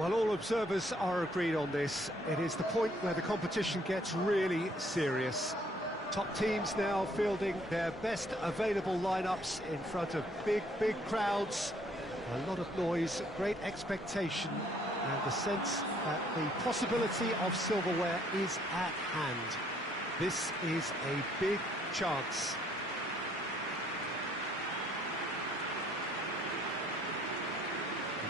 Well, all observers are agreed on this. It is the point where the competition gets really serious. Top teams now fielding their best available lineups in front of big crowds. A lot of noise, great expectation, and the sense that the possibility of silverware is at hand. This is a big chance.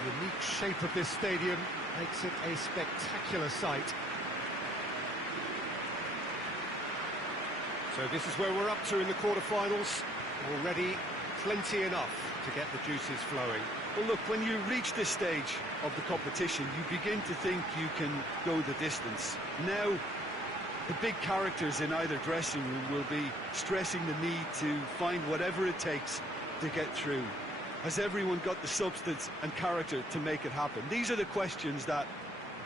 The unique shape of this stadium makes it a spectacular sight. So this is where we're up to in the quarterfinals. Already plenty enough to get the juices flowing. Well, look, when you reach this stage of the competition, you begin to think you can go the distance. Now, the big characters in either dressing room will be stressing the need to find whatever it takes to get through. Has everyone got the substance and character to make it happen? These are the questions that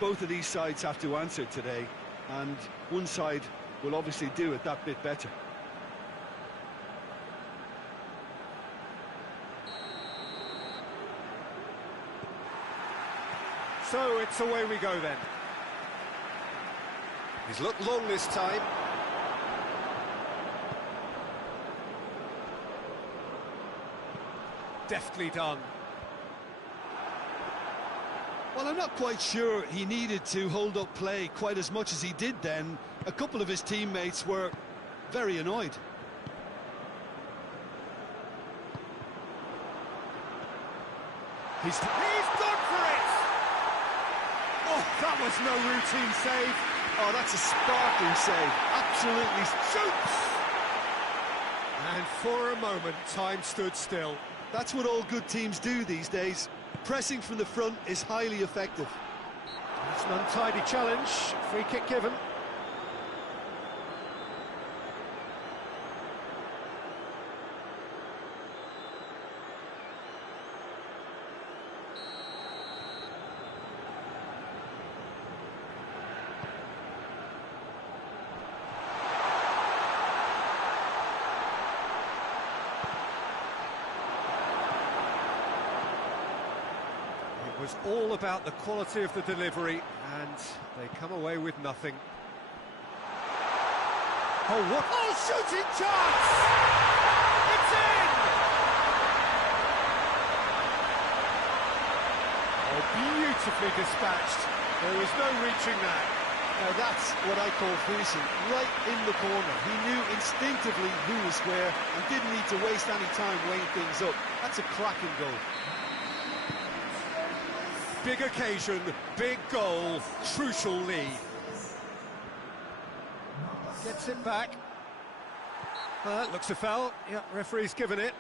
both of these sides have to answer today, and one side will obviously do it that bit better. So it's away we go then. He's looked long this time. Deftly done. Well, I'm not quite sure he needed to hold up play quite as much as he did then. A couple of his teammates were very annoyed. He's gone for it! Oh, that was no routine save. Oh, that's a sparkling save. Absolutely shoots! And for a moment, time stood still. That's what all good teams do these days. Pressing from the front is highly effective. That's an untidy challenge. Free kick given. It was all about the quality of the delivery, and they come away with nothing. Oh, what? Oh, shooting chance! It's in! Oh, beautifully dispatched. There was no reaching that. Now that's what I call finishing, right in the corner. He knew instinctively who was where and didn't need to waste any time weighing things up. That's a cracking goal. Big occasion, big goal, crucial lead. Gets it back. Looks a foul. Yeah, referee's given it.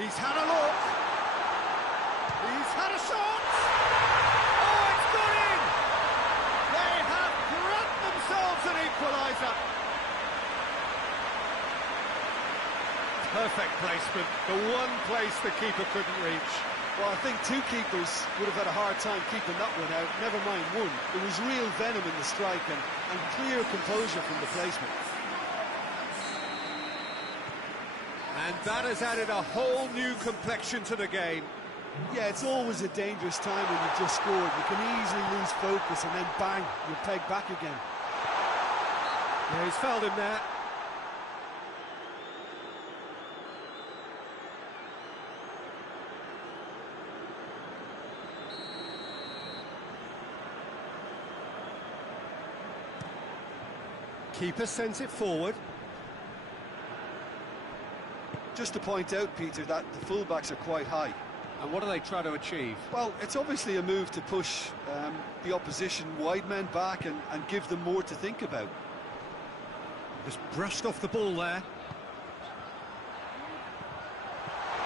He's had a look. He's had a shot. Oh, it's gone in. They have grabbed themselves an equaliser. Perfect placement. The one place the keeper couldn't reach. Well, I think two keepers would have had a hard time keeping that one out, never mind one. There was real venom in the strike and clear composure from the placement. And that has added a whole new complexion to the game. Yeah, it's always a dangerous time when you've just scored. You can easily lose focus and then bang, you're pegged back again. Yeah, he's fouled him there. Keeper sends it forward. Just to point out, Peter, that the fullbacks are quite high. And what do they try to achieve? Well, it's obviously a move to push the opposition wide men back and give them more to think about. Just brushed off the ball there.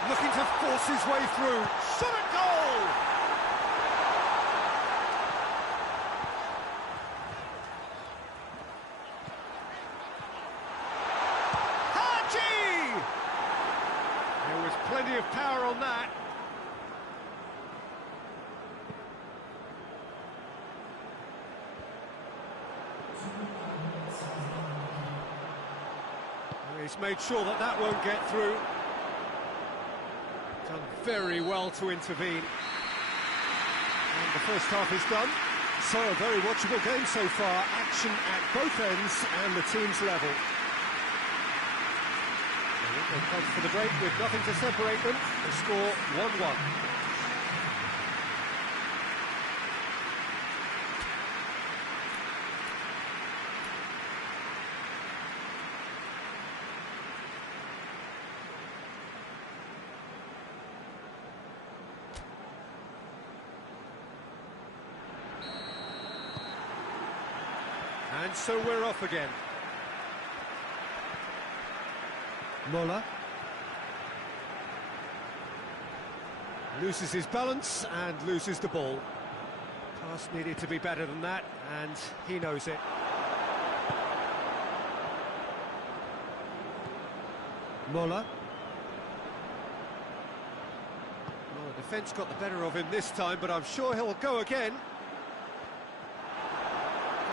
Looking to force his way through. Shot at goal! Plenty plenty of power on that. He's made sure that that won't get through. Done very well to intervene. And the first half is done. So a very watchable game so far. Action at both ends and the team's level. They come for the break with nothing to separate them. The score 1-1. And so we're off again. Mola loses his balance and loses the ball. Pass needed to be better than that, and he knows it. Mola. Well, the defence got the better of him this time, but I'm sure he'll go again.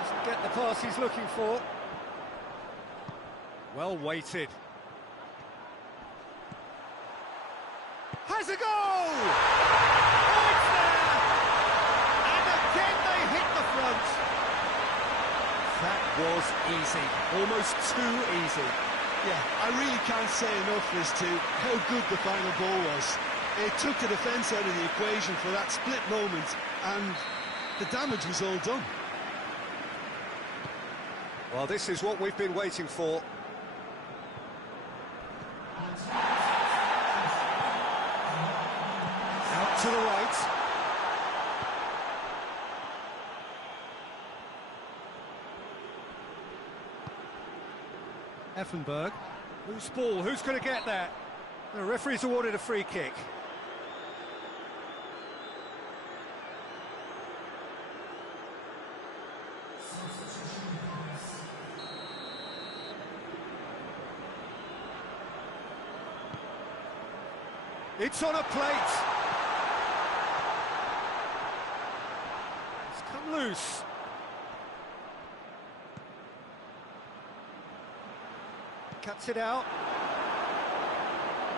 Doesn't get the pass he's looking for. Well weighted. Has a goal! Oh, it's there! And again they hit the front. That was easy, almost too easy. Yeah, I really can't say enough as to how good the final ball was. It took the defence out of the equation for that split moment, and the damage was all done. Well, this is what we've been waiting for. Out to the right. Effenberg. Loose ball, who's going to get that? The referee's awarded a free kick. It's on a plate. It's come loose. Cuts it out.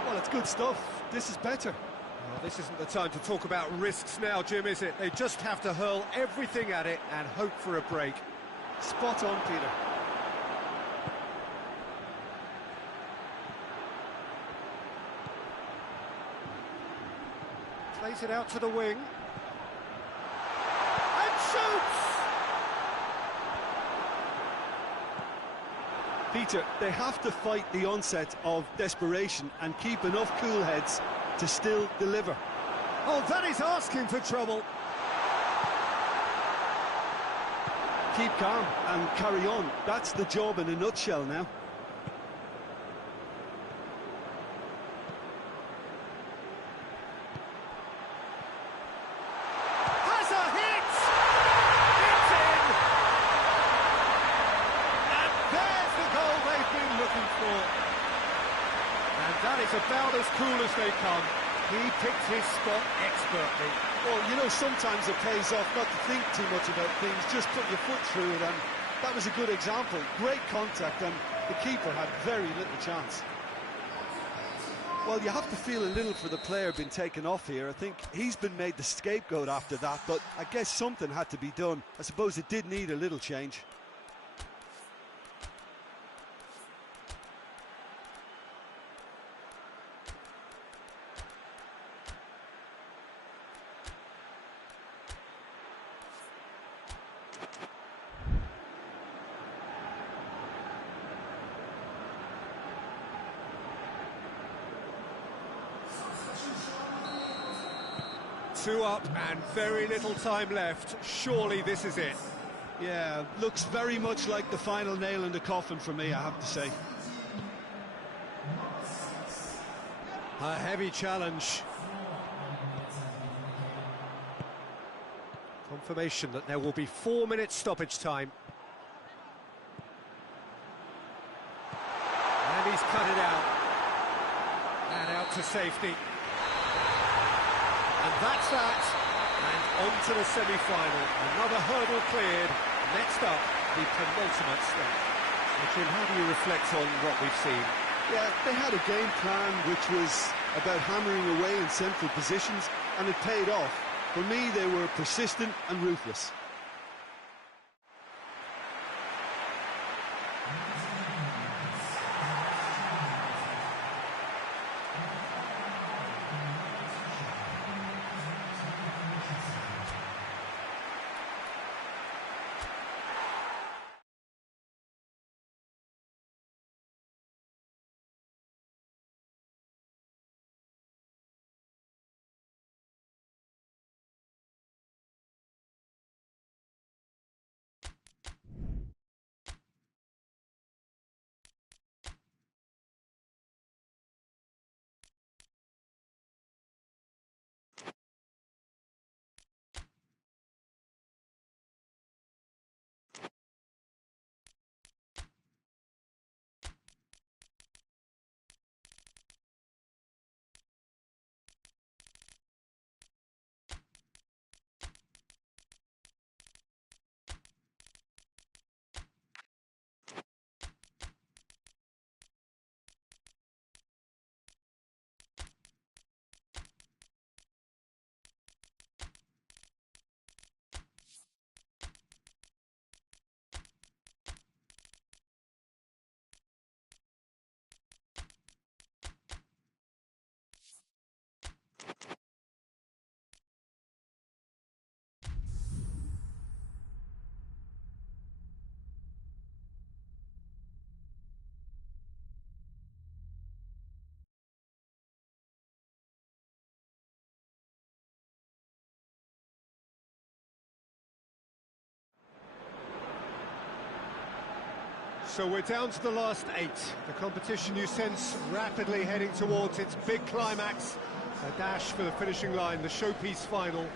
Well, it's good stuff. This is better. Well, this isn't the time to talk about risks now, Jim, is it? They just have to hurl everything at it and hope for a break. Spot on, Peter. Plays it out to the wing. And shoots! Peter, they have to fight the onset of desperation and keep enough cool heads to still deliver. Oh, that is asking for trouble. Keep calm and carry on. That's the job in a nutshell now. Has a hit! It's in! And there's the goal they've been looking for. And that is about as cool as they come. He picked his spot expertly. Well, you know, sometimes it pays off not to think too much about things, just put your foot through it, and that was a good example. Great contact, and the keeper had very little chance. Well, you have to feel a little for the player being taken off here. I think he's been made the scapegoat after that, but I guess something had to be done. I suppose it did need a little change. Two up and very little time left. Surely this is it. Yeah, looks very much like the final nail in the coffin for me, I have to say. A heavy challenge. Confirmation that there will be 4 minutes stoppage time. And he's cut it out. And out to safety. And that's that. And on to the semi-final. Another hurdle cleared. Next up, the penultimate step. Jim, how do you reflect on what we've seen? Yeah, they had a game plan which was about hammering away in central positions, and it paid off. For me, they were persistent and ruthless. So we're down to the last 8. The competition, you sense, rapidly heading towards its big climax. A dash for the finishing line, the showpiece final.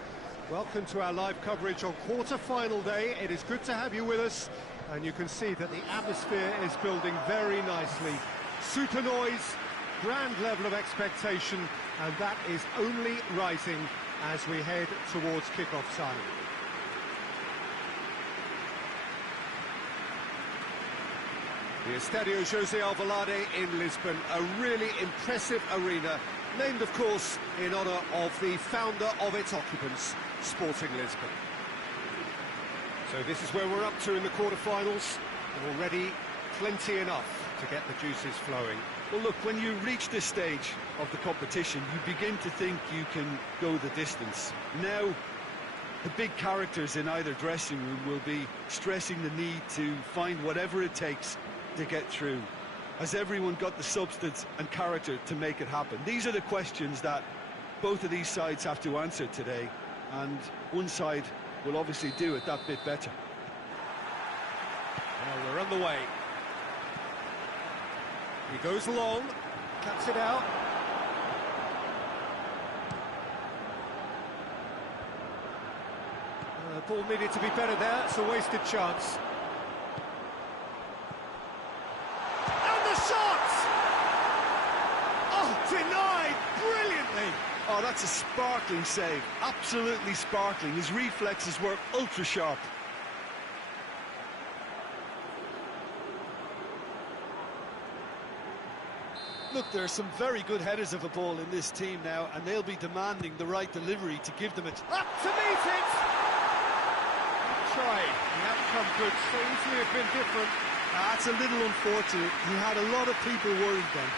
Welcome to our live coverage on quarter-final day. It is good to have you with us. And you can see that the atmosphere is building very nicely. Super noise, grand level of expectation, and that is only rising as we head towards kick-off time. The Estadio José Alvalade in Lisbon, a really impressive arena, named, of course, in honour of the founder of its occupants, Sporting Lisbon. So this is where we're up to in the quarter-finals. Already plenty enough to get the juices flowing. Well, look, when you reach this stage of the competition, you begin to think you can go the distance. Now, the big characters in either dressing room will be stressing the need to find whatever it takes to get through. Has everyone got the substance and character to make it happen? These are the questions that both of these sides have to answer today, and one side will obviously do it that bit better. Well, we're underway. He goes long, cuts it out. The ball needed to be better there, it's a wasted chance. Denied brilliantly. Oh, that's a sparkling save. Absolutely sparkling. His reflexes were ultra sharp. Look, there are some very good headers of a ball in this team now, and they'll be demanding the right delivery to give them it. Up to meet it! Try. The outcome could so easily have been different. That's a little unfortunate. He had a lot of people worried then.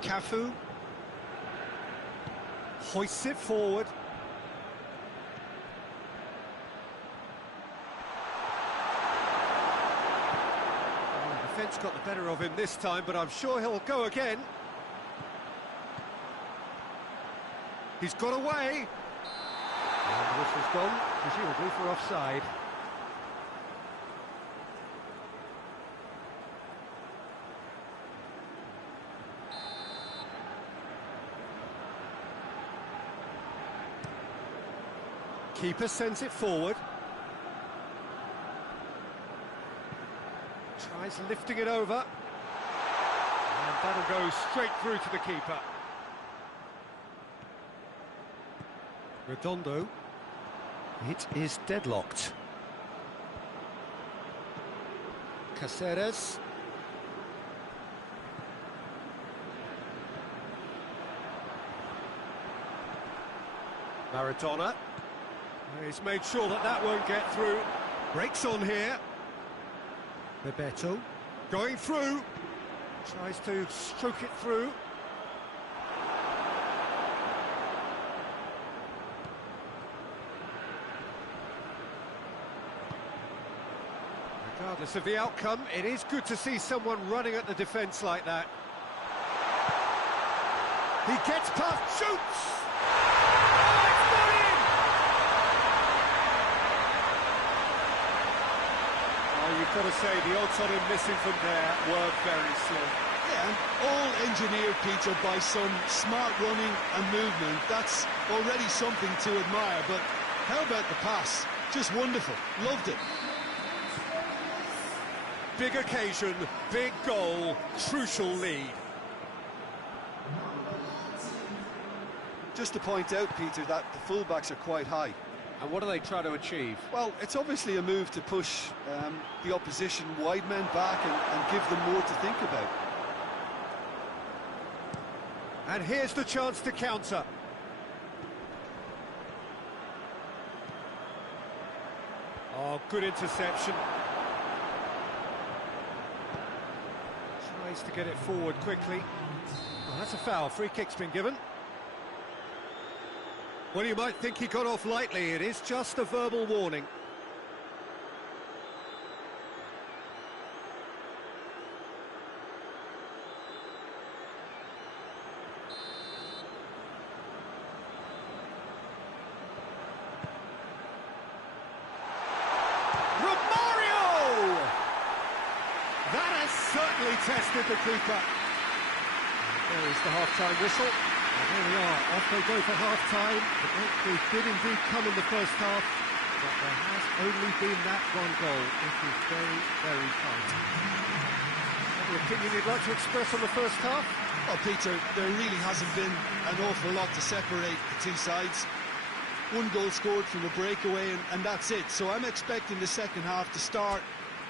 Cafu hoists it forward. The defence got the better of him this time, but I'm sure he'll go again. He's got away. And the whistle's gone, presumably for offside. Keeper sends it forward. He's lifting it over. And that'll go straight through to the keeper. Redondo. It is deadlocked. Caceres. Maradona. He's made sure that that won't get through. Breaks on here. Bebeto. Going through. Tries to stroke it through. Regardless of the outcome, it is good to see someone running at the defence like that. He gets past, shoots! Oh, it's not in! Oh, you've got to say, the odds on him missing from there were very slim. Yeah, and all engineered, Peter, by some smart running and movement. That's already something to admire, but how about the pass? Just wonderful. Loved it. Big occasion, big goal, crucial lead. Just to point out, Peter, that the fullbacks are quite high. And what do they try to achieve? Well, it's obviously a move to push the opposition wide men back and give them more to think about. And here's the chance to counter. Oh, good interception. Tries to get it forward quickly. Oh, that's a foul. Free kick's been given. Well, you might think he got off lightly. It is just a verbal warning. Certainly tested the keeper. There is the half-time whistle. And there we are, off they go for half-time. The breakthrough did indeed come in the first half, but there has only been that one goal. It is very, very tight. Any opinion you'd like to express on the first half? Well, Peter, there really hasn't been an awful lot to separate the two sides. One goal scored from a breakaway, and that's it. So I'm expecting the second half to start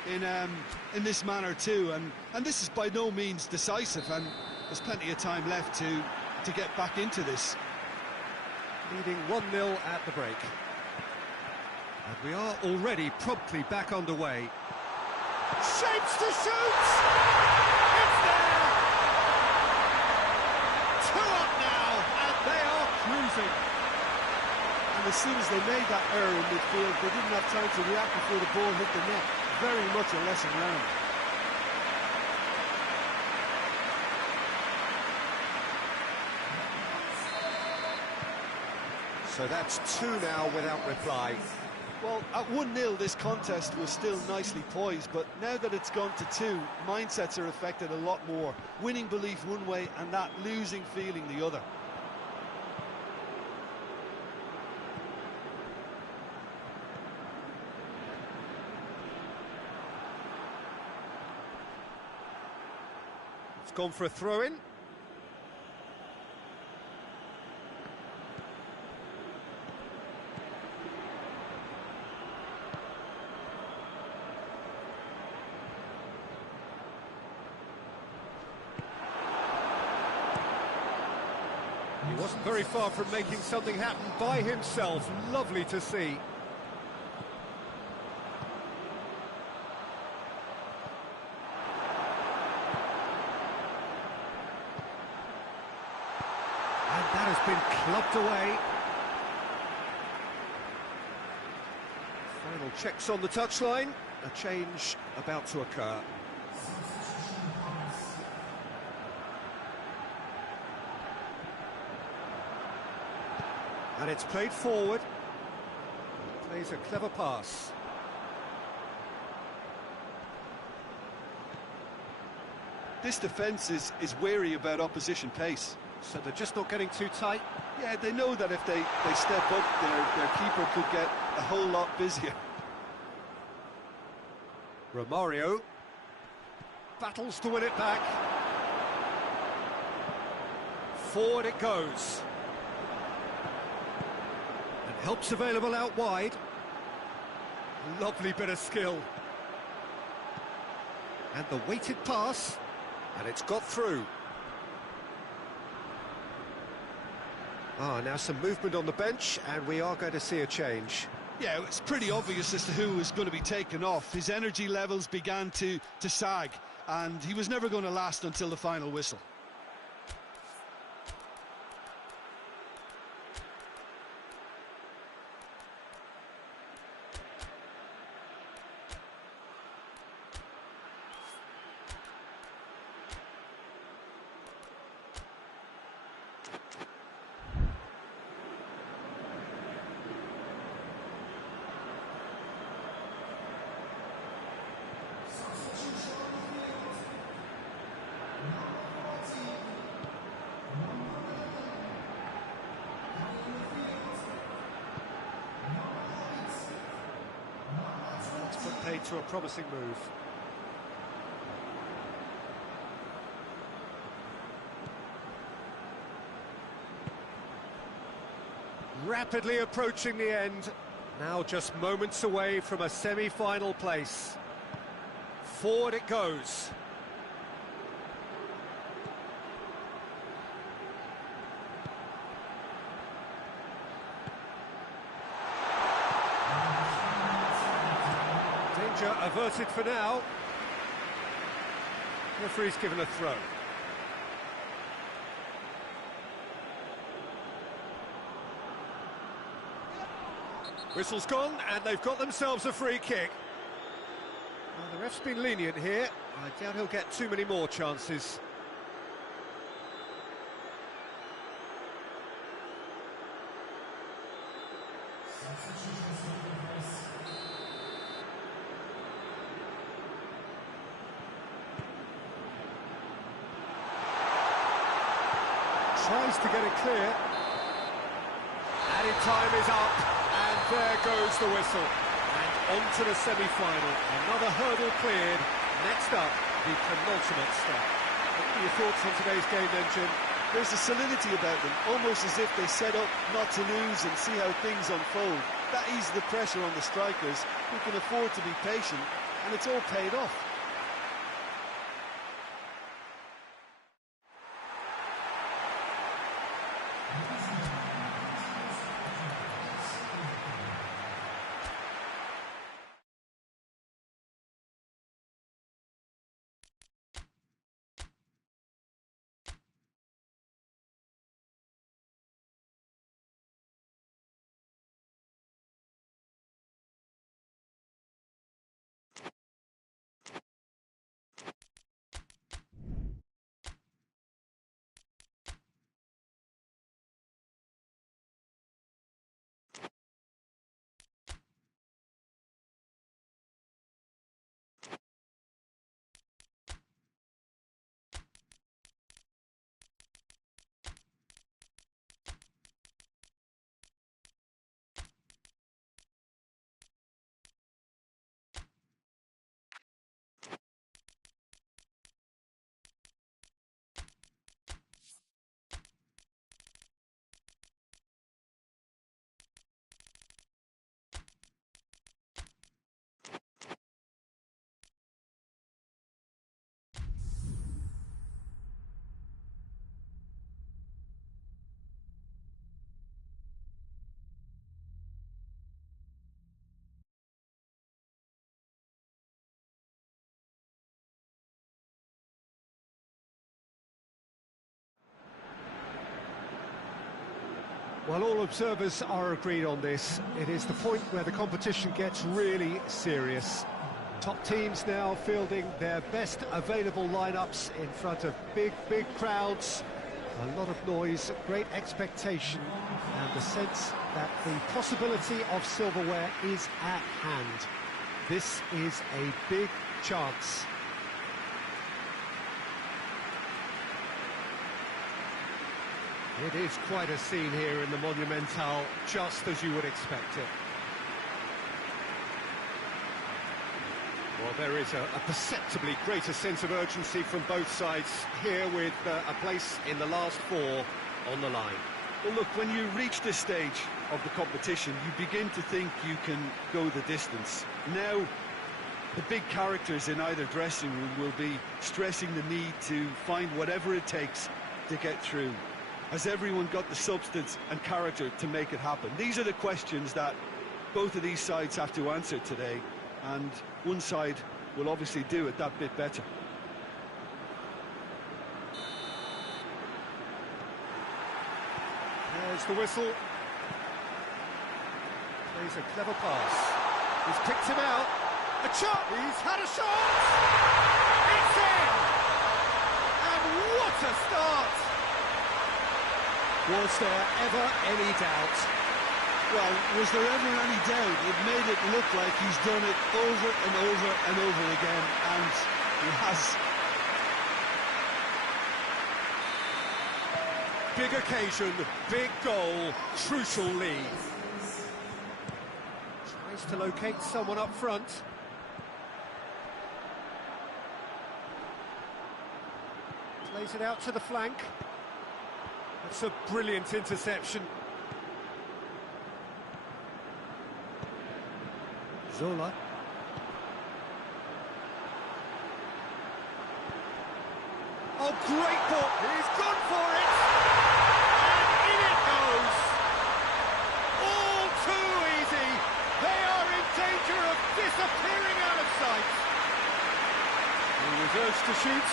in this manner too, and this is by no means decisive, and there's plenty of time left to get back into this. Leading 1-0 at the break. And we are already promptly back underway. Shapes to shoot! It's there! 2 up now, and they are cruising. And as soon as they made that error in midfield, they didn't have time to react before the ball hit the net. Very much a lesson learned. So that's 2 now without reply. Well, at 1-0 this contest was still nicely poised, but now that it's gone to 2, mindsets are affected a lot more. Winning belief one way and that losing feeling the other. Gone for a throw-in. He wasn't very far from making something happen by himself. Lovely to see. That has been clubbed away. Final checks on the touchline. A change about to occur. And it's played forward. Plays a clever pass. This defence is wary about opposition pace. So they're just not getting too tight? Yeah, they know that if they step up, their keeper could get a whole lot busier. Romario. battles to win it back. Forward it goes. And help's available out wide. Lovely bit of skill. And the weighted pass, and it's got through. Now some movement on the bench, and we are going to see a change. Yeah, it's pretty obvious as to who was going to be taken off. His energy levels began to sag, and he was never going to last until the final whistle. Put paid to a promising move. Rapidly approaching the end, now just moments away from a semi-final place. Forward it goes. Danger averted for now. Referee's given a throw. Whistle's gone, and they've got themselves a free kick. Well, the ref's been lenient here. I doubt he'll get too many more chances. Tries to get it clear. Added time is up, and there goes the whistle. And on to the semi-final. Another hurdle cleared. Next up, the penultimate step. What are your thoughts on today's game then, Jim? There's a solidity about them, almost as if they set up not to lose and see how things unfold. That eases the pressure on the strikers, who can afford to be patient, and it's all paid off. Well, all observers are agreed on this. It is the point where the competition gets really serious. Top teams now fielding their best available lineups in front of big crowds. A lot of noise, great expectation, and the sense that the possibility of silverware is at hand. This is a big chance. It is quite a scene here in the Monumental, just as you would expect it. Well, there is a perceptibly greater sense of urgency from both sides here with a place in the last four on the line. Well, look, when you reach this stage of the competition, you begin to think you can go the distance. Now, the big characters in either dressing room will be stressing the need to find whatever it takes to get through. Has everyone got the substance and character to make it happen? These are the questions that both of these sides have to answer today, and one side will obviously do it that bit better. There's the whistle. Plays a clever pass. He's picked him out. A shot! He's had a shot! It's in! And what a start! Was there ever any doubt? Well, was there ever any doubt? It made it look like he's done it over and over and over again, and he has. Big occasion, big goal, crucial lead. Tries to locate someone up front. Plays it out to the flank. That's a brilliant interception. Zola. Oh, great ball! He's gone for it! And in it goes! All too easy! They are in danger of disappearing out of sight! He was urged to shoot,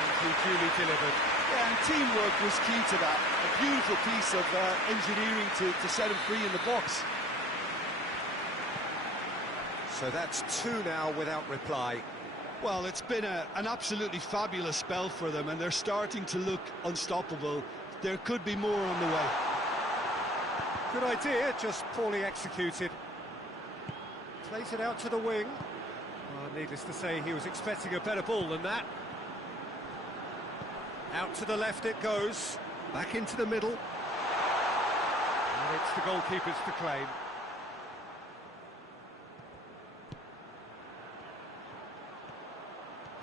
and he duly delivered. Yeah, and teamwork was key to that. A beautiful piece of engineering to set him free in the box. So that's two now without reply. Well, it's been an absolutely fabulous spell for them, and they're starting to look unstoppable. There could be more on the way. Good idea, just poorly executed. Plays it out to the wing. Needless to say, he was expecting a better ball than that. Out to the left it goes. Back into the middle. And it's the goalkeeper's to claim.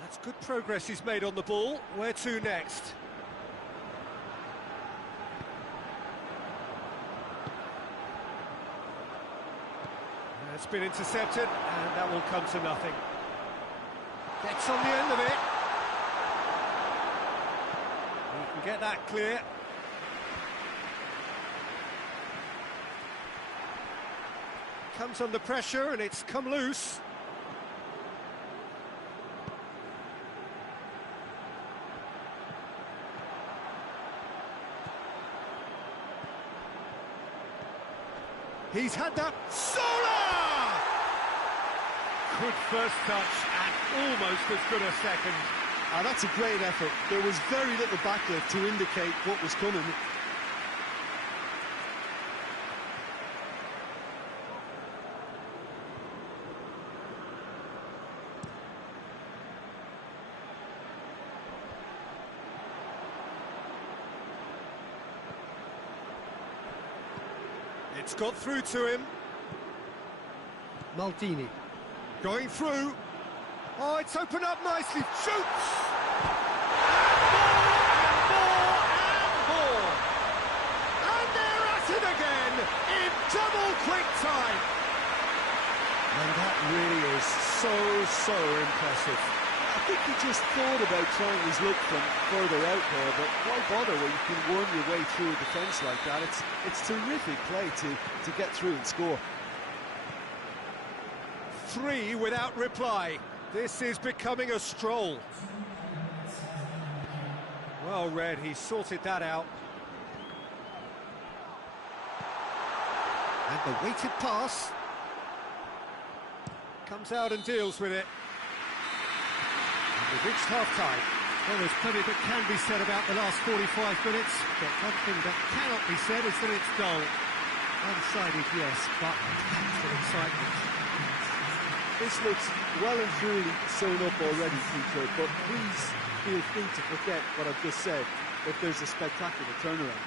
That's good progress he's made on the ball. Where to next? It's been intercepted, and that will come to nothing. Gets on the end of it. He can get that clear. Comes under pressure, and it's come loose. He's had that. Sola! Good first touch and almost as good a second. That's a great effort. There was very little backlift to indicate what was coming. It's got through to him. Maldini. Going through. Oh, it's opened up nicely. Shoots! And more, and more! And they're at it again in double quick time. And that really is so impressive. I think he just thought about trying his luck from further out there, but why bother when you can worm your way through a defence like that? It's terrific play to get through and score. 3 without reply. This is becoming a stroll. Well read, he sorted that out. And the weighted pass. Comes out and deals with it. We've reached half-time. Well, there's plenty that can be said about the last 45 minutes, but one thing that cannot be said is that it's dull. One-sided, yes, but packed with excitement. This looks well and truly sewn up already, Peter, but please feel free to forget what I've just said if there's a spectacular turnaround.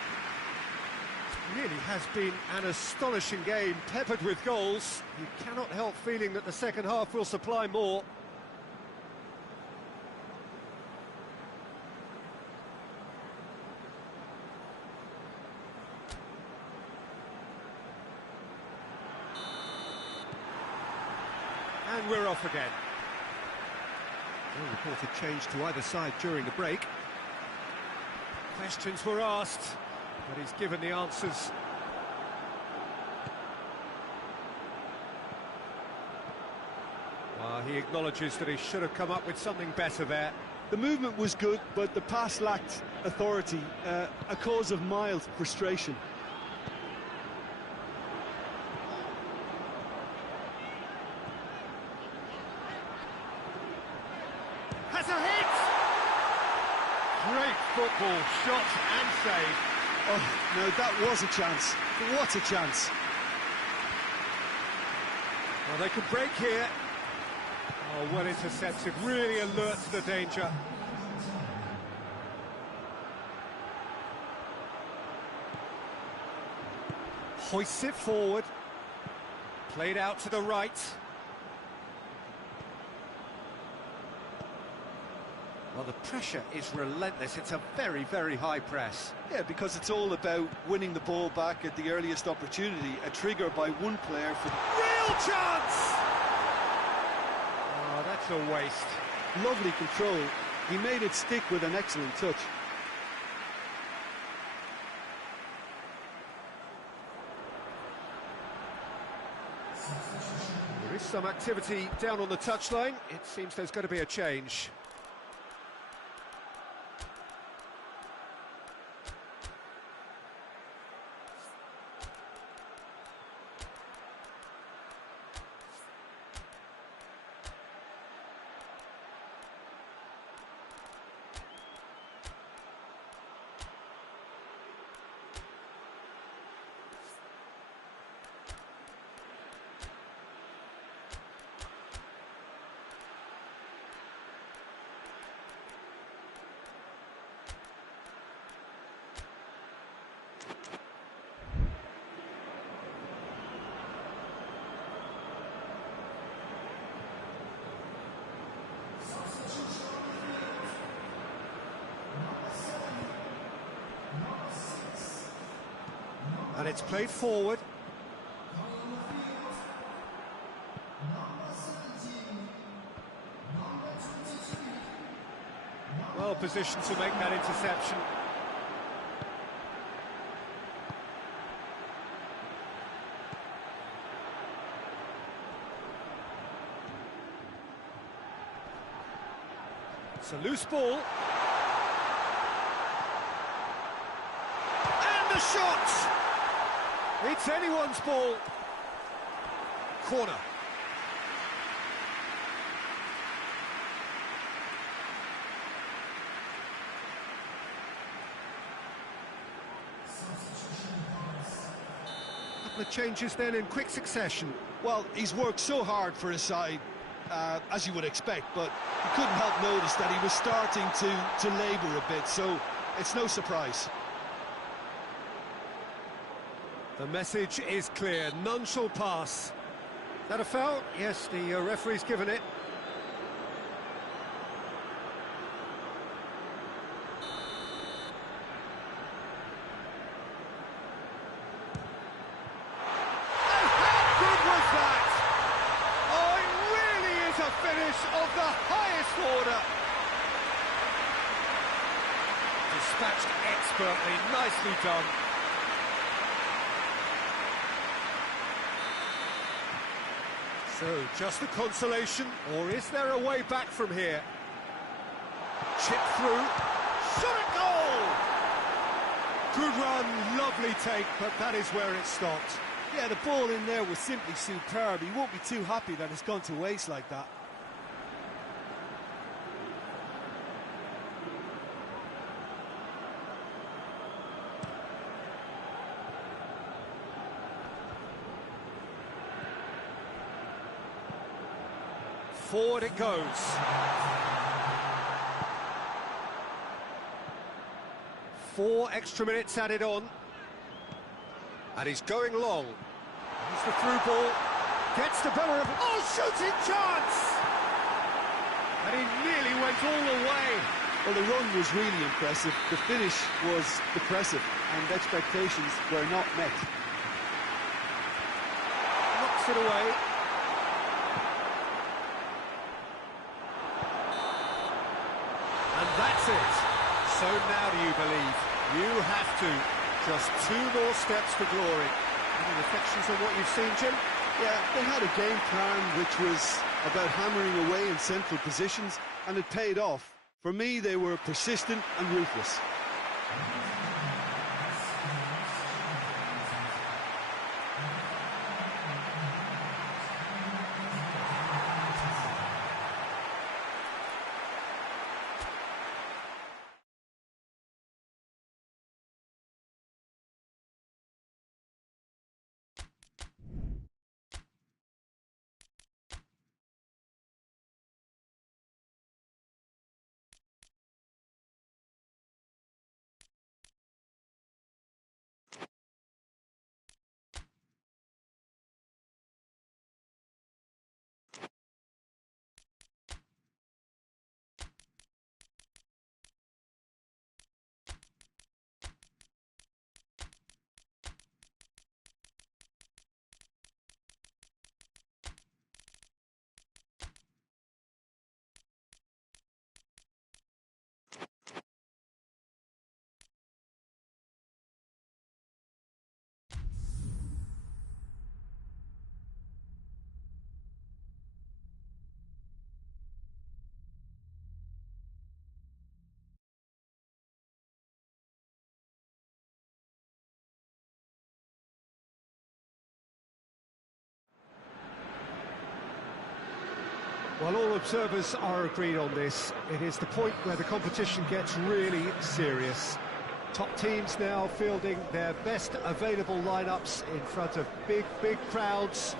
It really has been an astonishing game, peppered with goals. You cannot help feeling that the second half will supply more. And we're off again. No reported change to either side during the break. Questions were asked, but he's given the answers. Well, he acknowledges that he should have come up with something better there. The movement was good, but the pass lacked authority, a cause of mild frustration. Has a hit! Great football, shot and save. Oh, no, that was a chance. What a chance. Well, they could break here. Oh, well intercepted, really alert to the danger. Hoists it forward. Played out to the right. Well, the pressure is relentless. It's a very, very high press. Yeah, because it's all about winning the ball back at the earliest opportunity. A trigger by one player for... Real chance! Oh, that's a waste. Lovely control. He made it stick with an excellent touch. There is some activity down on the touchline. It seems there's going to be a change. And it's played forward. Well positioned to make that interception. It's a loose ball. And the shot! It's anyone's ball. Corner. Couple of changes then in quick succession. Well, he's worked so hard for his side, as you would expect, but you couldn't help notice that he was starting to labour a bit, so it's no surprise. The message is clear, none shall pass. That a foul? Yes, the referee's given it. And how good was that? Oh, it really is a finish of the highest order. Dispatched expertly, nicely done. So, just a consolation, or is there a way back from here? Chip through, shot at goal! Good run, lovely take, but that is where it stopped. Yeah, the ball in there was simply superb. He won't be too happy that it's gone to waste like that. Forward it goes. Four extra minutes added on. And he's going long. Here's the through ball. Gets the better of... Oh, shooting chance! And he nearly went all the way. Well, the run was really impressive. The finish was depressive, and expectations were not met. Knocks it away. That's it. So now do you believe? You have to. Just 2 more steps for glory. Any reflections on what you've seen, Jim? Yeah, they had a game plan which was about hammering away in central positions, and it paid off. For me, they were persistent and ruthless. Well, all observers are agreed on this. It is the point where the competition gets really serious. Top teams now fielding their best available lineups in front of big crowds.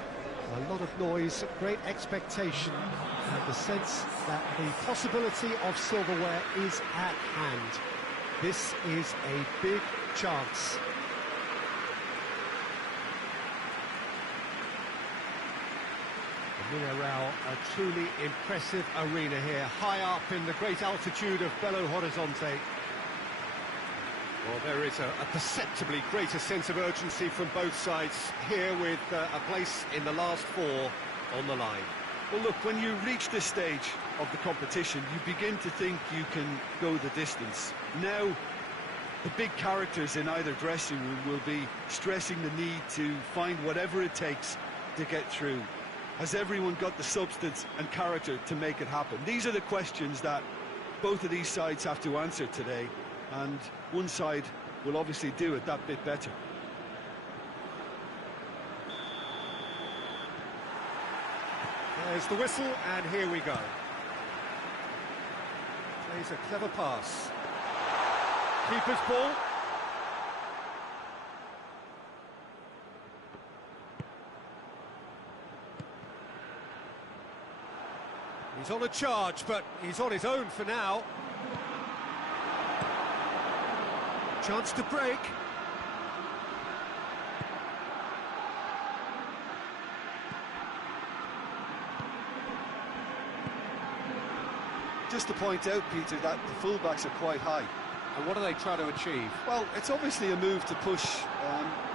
A lot of noise, great expectation, and the sense that the possibility of silverware is at hand. This is a big chance. Mineral, a truly impressive arena here, high up in the great altitude of Belo Horizonte. Well, there is a perceptibly greater sense of urgency from both sides here, with a place in the last 4 on the line. Well, look, when you reach this stage of the competition, you begin to think you can go the distance. Now, the big characters in either dressing room will be stressing the need to find whatever it takes to get through. Has everyone got the substance and character to make it happen? These are the questions that both of these sides have to answer today, and one side will obviously do it that bit better. There's the whistle, and here we go. Plays a clever pass. Keeper's ball. He's on a charge, but he's on his own for now. Chance to break. Just to point out, Peter, that the fullbacks are quite high. And what are they trying to achieve? Well, it's obviously a move to push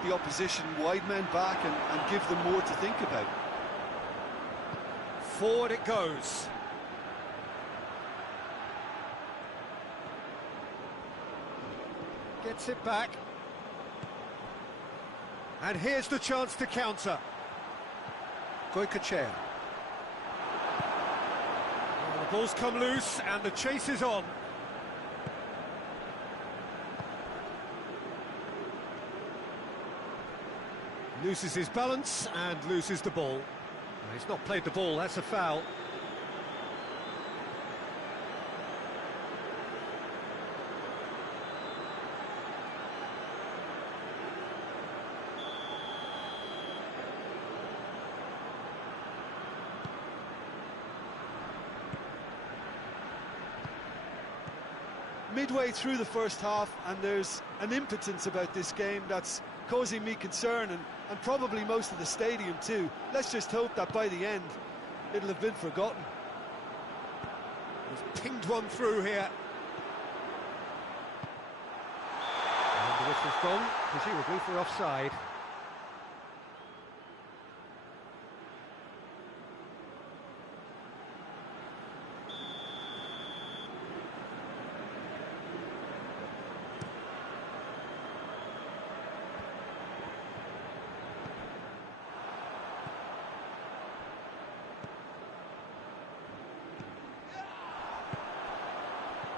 the opposition wide men back and give them more to think about. Forward it goes. Gets it back. And here's the chance to counter. Goycochea. Well, the ball's come loose and the chase is on. Loses his balance and loses the ball. He's not played the ball, that's a foul. Midway through the first half, and there's an impotence about this game that's causing me concern, and probably most of the stadium too. Let's just hope that by the end it'll have been forgotten. He's pinged one through here. And the whistle's gone, presumably for offside.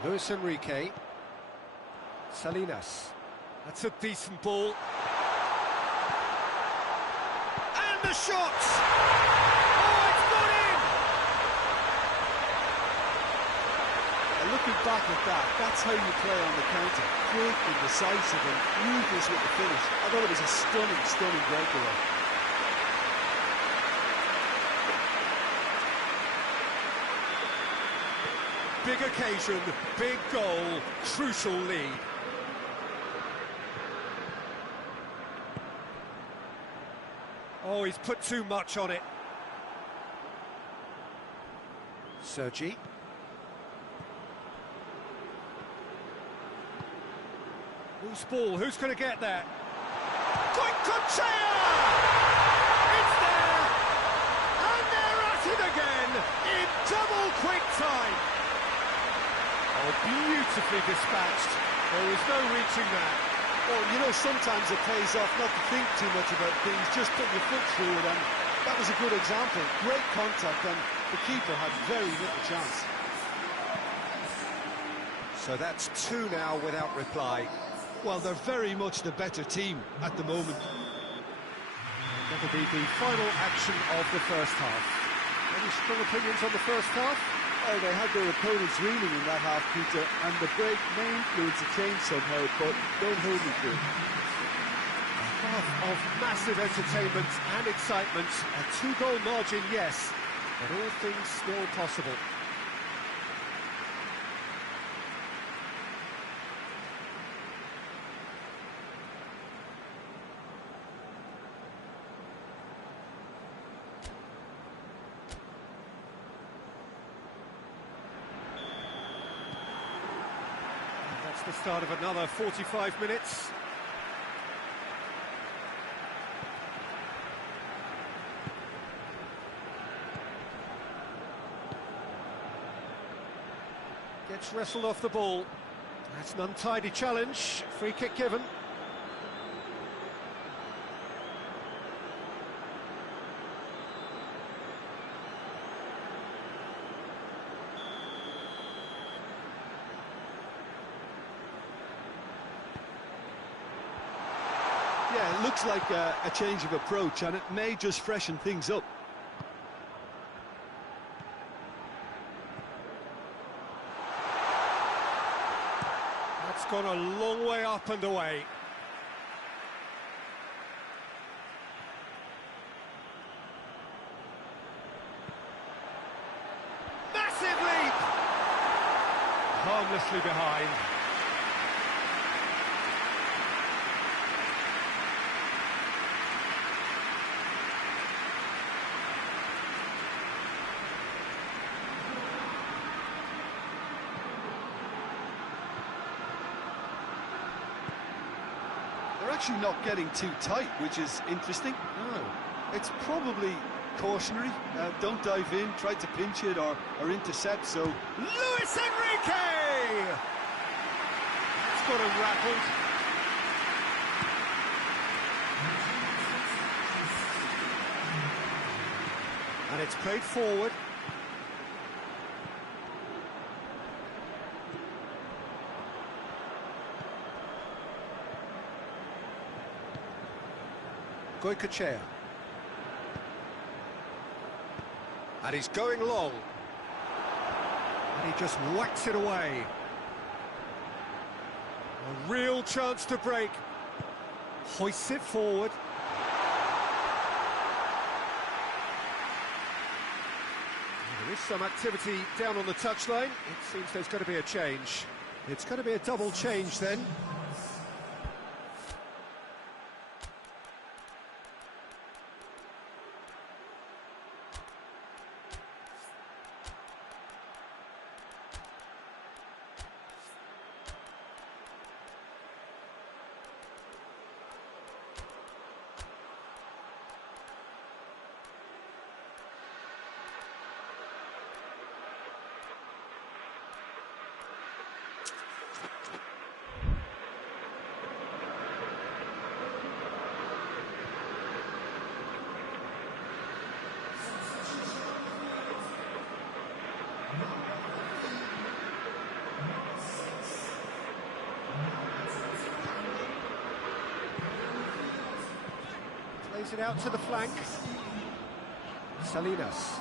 Luis Enrique. Salinas. That's a decent ball. And the shot! Oh, it's gone in! Looking back at that, that's how you play on the counter. Quick and decisive and ruthless with the finish. I thought it was a stunning, stunning breakaway. Big occasion, big goal, crucial lead. Oh, he's put too much on it. Sergi. Loose ball, who's going to get that? Quaterfinals! It's there! And they're at it again in double quick time. Oh, beautifully dispatched. There was no reaching that. Well, you know, sometimes it pays off not to think too much about things, just put your foot through it, and that was a good example. Great contact, and the keeper had very little chance. So that's two now without reply. Well, they're very much the better team at the moment. That'll be the final action of the first half. Any strong opinions on the first half? Oh, they had their opponents reeling in that half, Peter, and the break may influence a change somehow, but don't hold me to it. A half of massive entertainment and excitement. A two-goal margin, yes, but all things still possible. The start of another 45 minutes. Gets wrestled off the ball. That's an untidy challenge. Free kick given. Yeah, it looks like a change of approach, and it may just freshen things up. That's gone a long way up and away. Massive leap! Harmlessly behind. They're actually not getting too tight, which is interesting. No. It's probably cautionary. Don't dive in, try to pinch it or intercept, so... Luis Enrique! It's got him rattled. And it's played forward. Goycochea. And he's going long. And he just whacks it away. A real chance to break. Hoists it forward. There is some activity down on the touchline. It seems there's going to be a change. It's going to be a double change then. Plays it out to the flank. Salinas.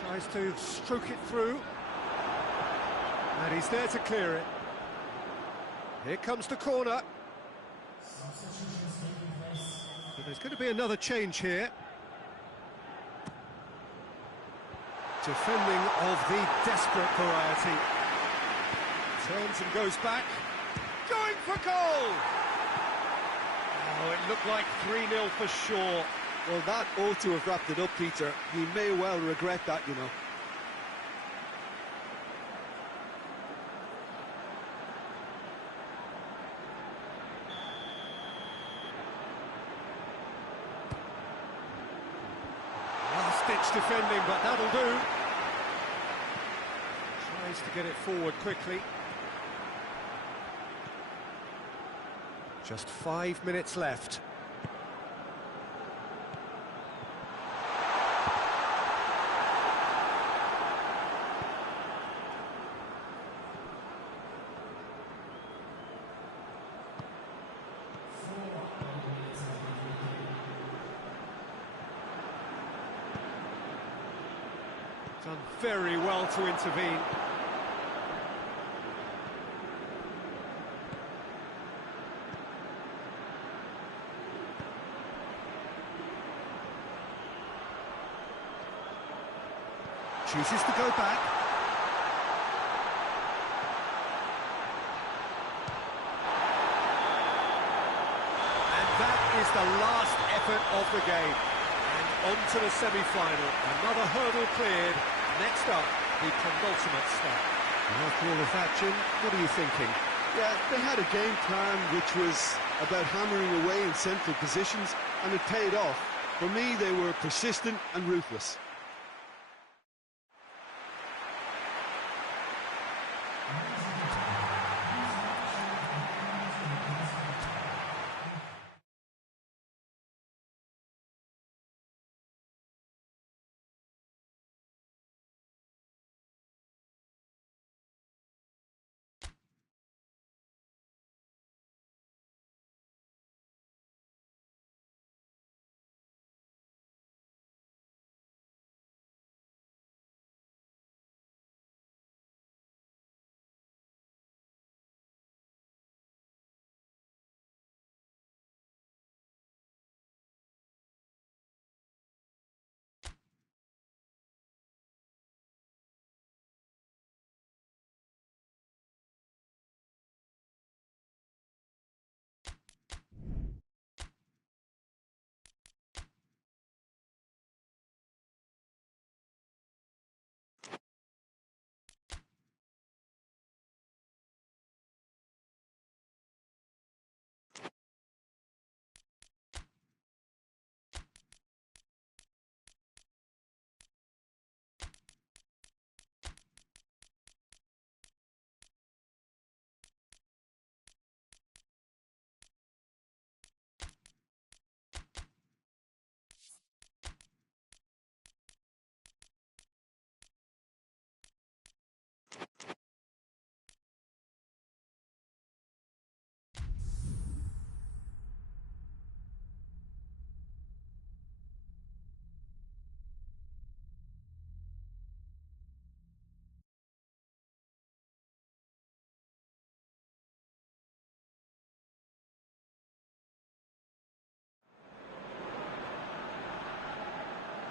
Tries to stroke it through. And he's there to clear it. Here comes the corner. But there's going to be another change here. Defending of the desperate variety. Turns and goes back. Going for goal! Oh, it looked like 3-0 for sure. Well, that ought to have wrapped it up, Peter. He may well regret that, you know. Last-ditch defending, but that'll do. Tries to get it forward quickly. Just 5 minutes left. Done very well to intervene. Chooses to go back. And that is the last effort of the game. And on to the semi-final. Another hurdle cleared. Next up, the penultimate step. And after all of that, Jim, what are you thinking? Yeah, they had a game plan which was about hammering away in central positions, and it paid off. For me, they were persistent and ruthless.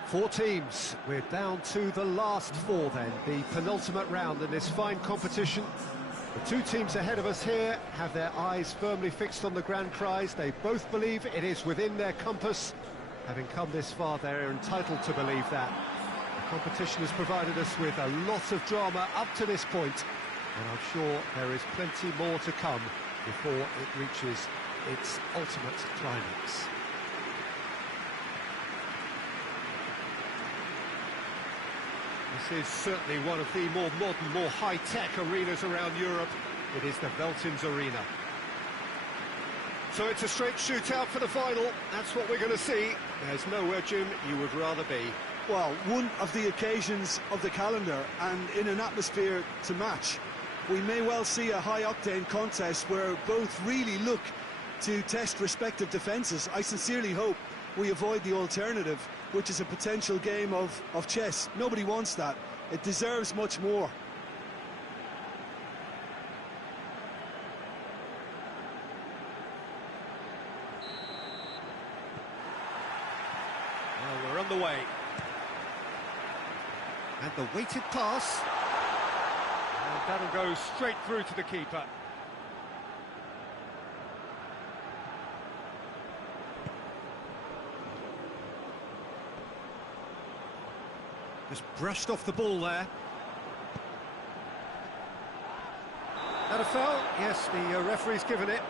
Four teams. We're down to the last four then, the penultimate round in this fine competition. The two teams ahead of us here have their eyes firmly fixed on the grand prize. They both believe it is within their compass. Having come this far, they're entitled to believe that. The competition has provided us with a lot of drama up to this point, and I'm sure there is plenty more to come before it reaches its ultimate climax. This is certainly one of the more modern, more high-tech arenas around Europe. It is the Veltins Arena. So it's a straight shootout for the final. That's what we're going to see. There's nowhere, Jim, you would rather be. Well, one of the occasions of the calendar, and in an atmosphere to match. We may well see a high-octane contest where both really look to test respective defences. I sincerely hope we avoid the alternative, which is a potential game of chess. Nobody wants that. It deserves much more. Well, we're on the way. And the weighted pass. And that'll go straight through to the keeper. Just brushed off the ball there. That a foul? Yes, the referee's given it.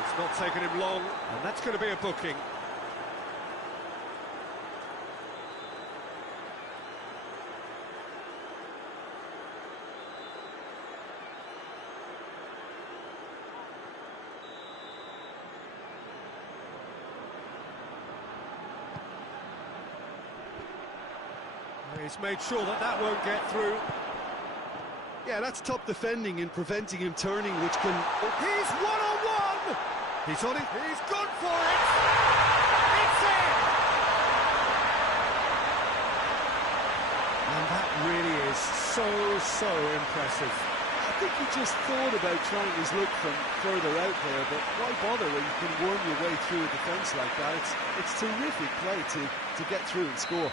It's not taken him long, and that's going to be a booking. He's made sure that that won't get through. Yeah, that's top defending and preventing him turning, which can... He's one-on-one! He's on it. He's gone for it! It's in! And that really is so impressive. I think he just thought about trying his look from further out there, but why bother when you can worm your way through a defence like that? It's terrific play to get through and score.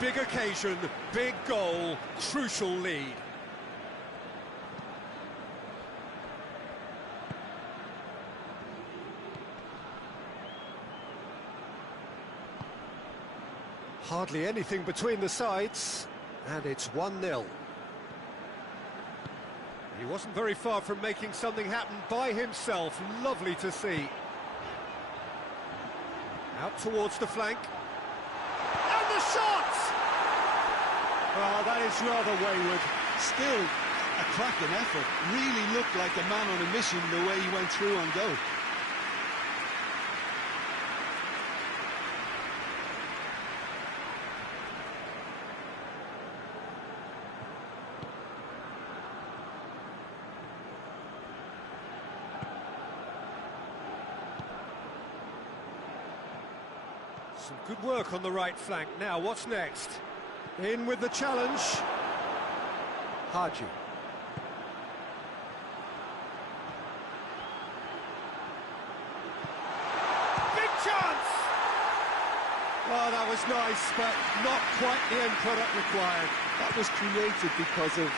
Big occasion, big goal, crucial lead. Hardly anything between the sides, and it's 1-0. He wasn't very far from making something happen by himself. Lovely to see. Out towards the flank. And the shot! Oh, that is rather wayward. Still a cracking effort. Really looked like a man on a mission the way he went through on goal. Some good work on the right flank. Now, what's next? In with the challenge. Haji. Big chance! Oh, that was nice, but not quite the end product required. That was created because of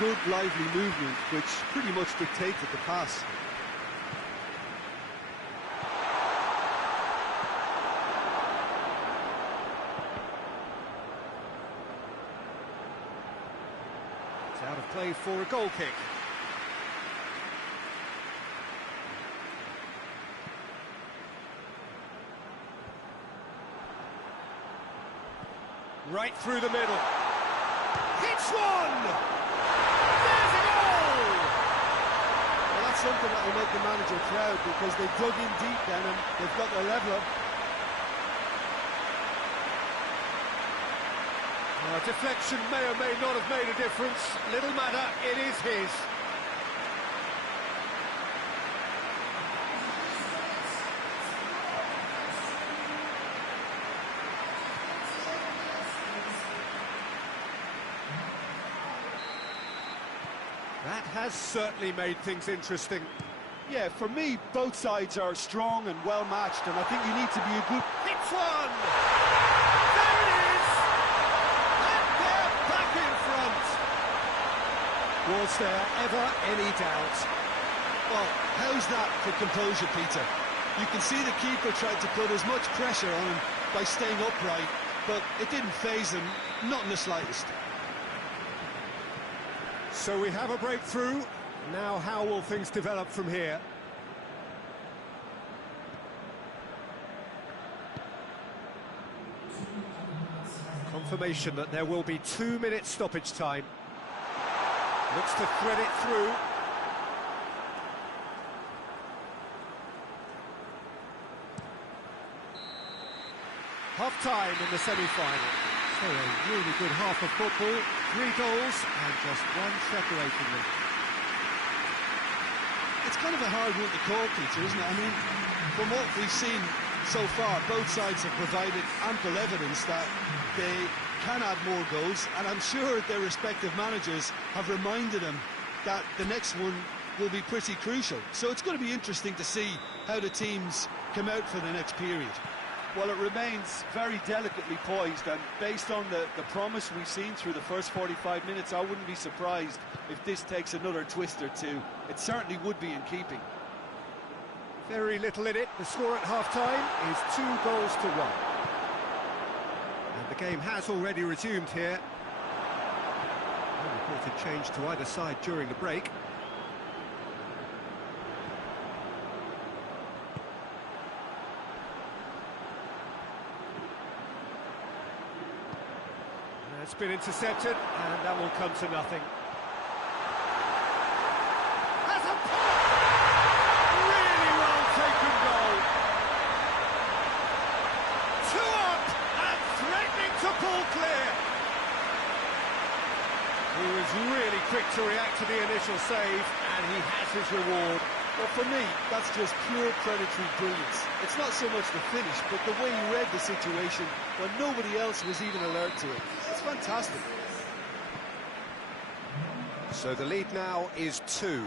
good, lively movement, which pretty much dictated the pass. Out of play for a goal kick. Right through the middle. Hits one! There's a goal! Well, that's something that will make the manager proud, because they dug in deep then and they've got their leveller. Deflection may or may not have made a difference. Little matter, it is his. That has certainly made things interesting. Yeah, for me, both sides are strong and well matched, and I think you need to be a good... Hits one! There it is! And they're back in front! Was there ever any doubt? Well, how's that for composure, Peter? You can see the keeper tried to put as much pressure on him by staying upright, but it didn't faze him, not in the slightest. So we have a breakthrough. Now how will things develop from here? Confirmation that there will be 2 minutes stoppage time. Looks to thread it through. Half-time in the semi-final. So a really good half of football, 3 goals and just one separating them. It's kind of a hard one to call, Peter, isn't it? I mean, from what we've seen so far, both sides have provided ample evidence that they can add more goals, and I'm sure their respective managers have reminded them that the next one will be pretty crucial. So it's going to be interesting to see how the teams come out for the next period. Well, it remains very delicately poised, and based on the promise we've seen through the first 45 minutes, I wouldn't be surprised if this takes another twist or two. It certainly would be in keeping. Very little in it. The score at half-time is 2-1. And the game has already resumed here. No reported change to either side during the break. It's been intercepted, and that will come to nothing. Has a really well taken goal. 2 up and threatening to pull clear. He was really quick to react to the initial save, and he has his reward. Well, for me, that's just pure predatory brilliance. It's not so much the finish, but the way he read the situation when nobody else was even alert to it. It's fantastic. So the lead now is 2.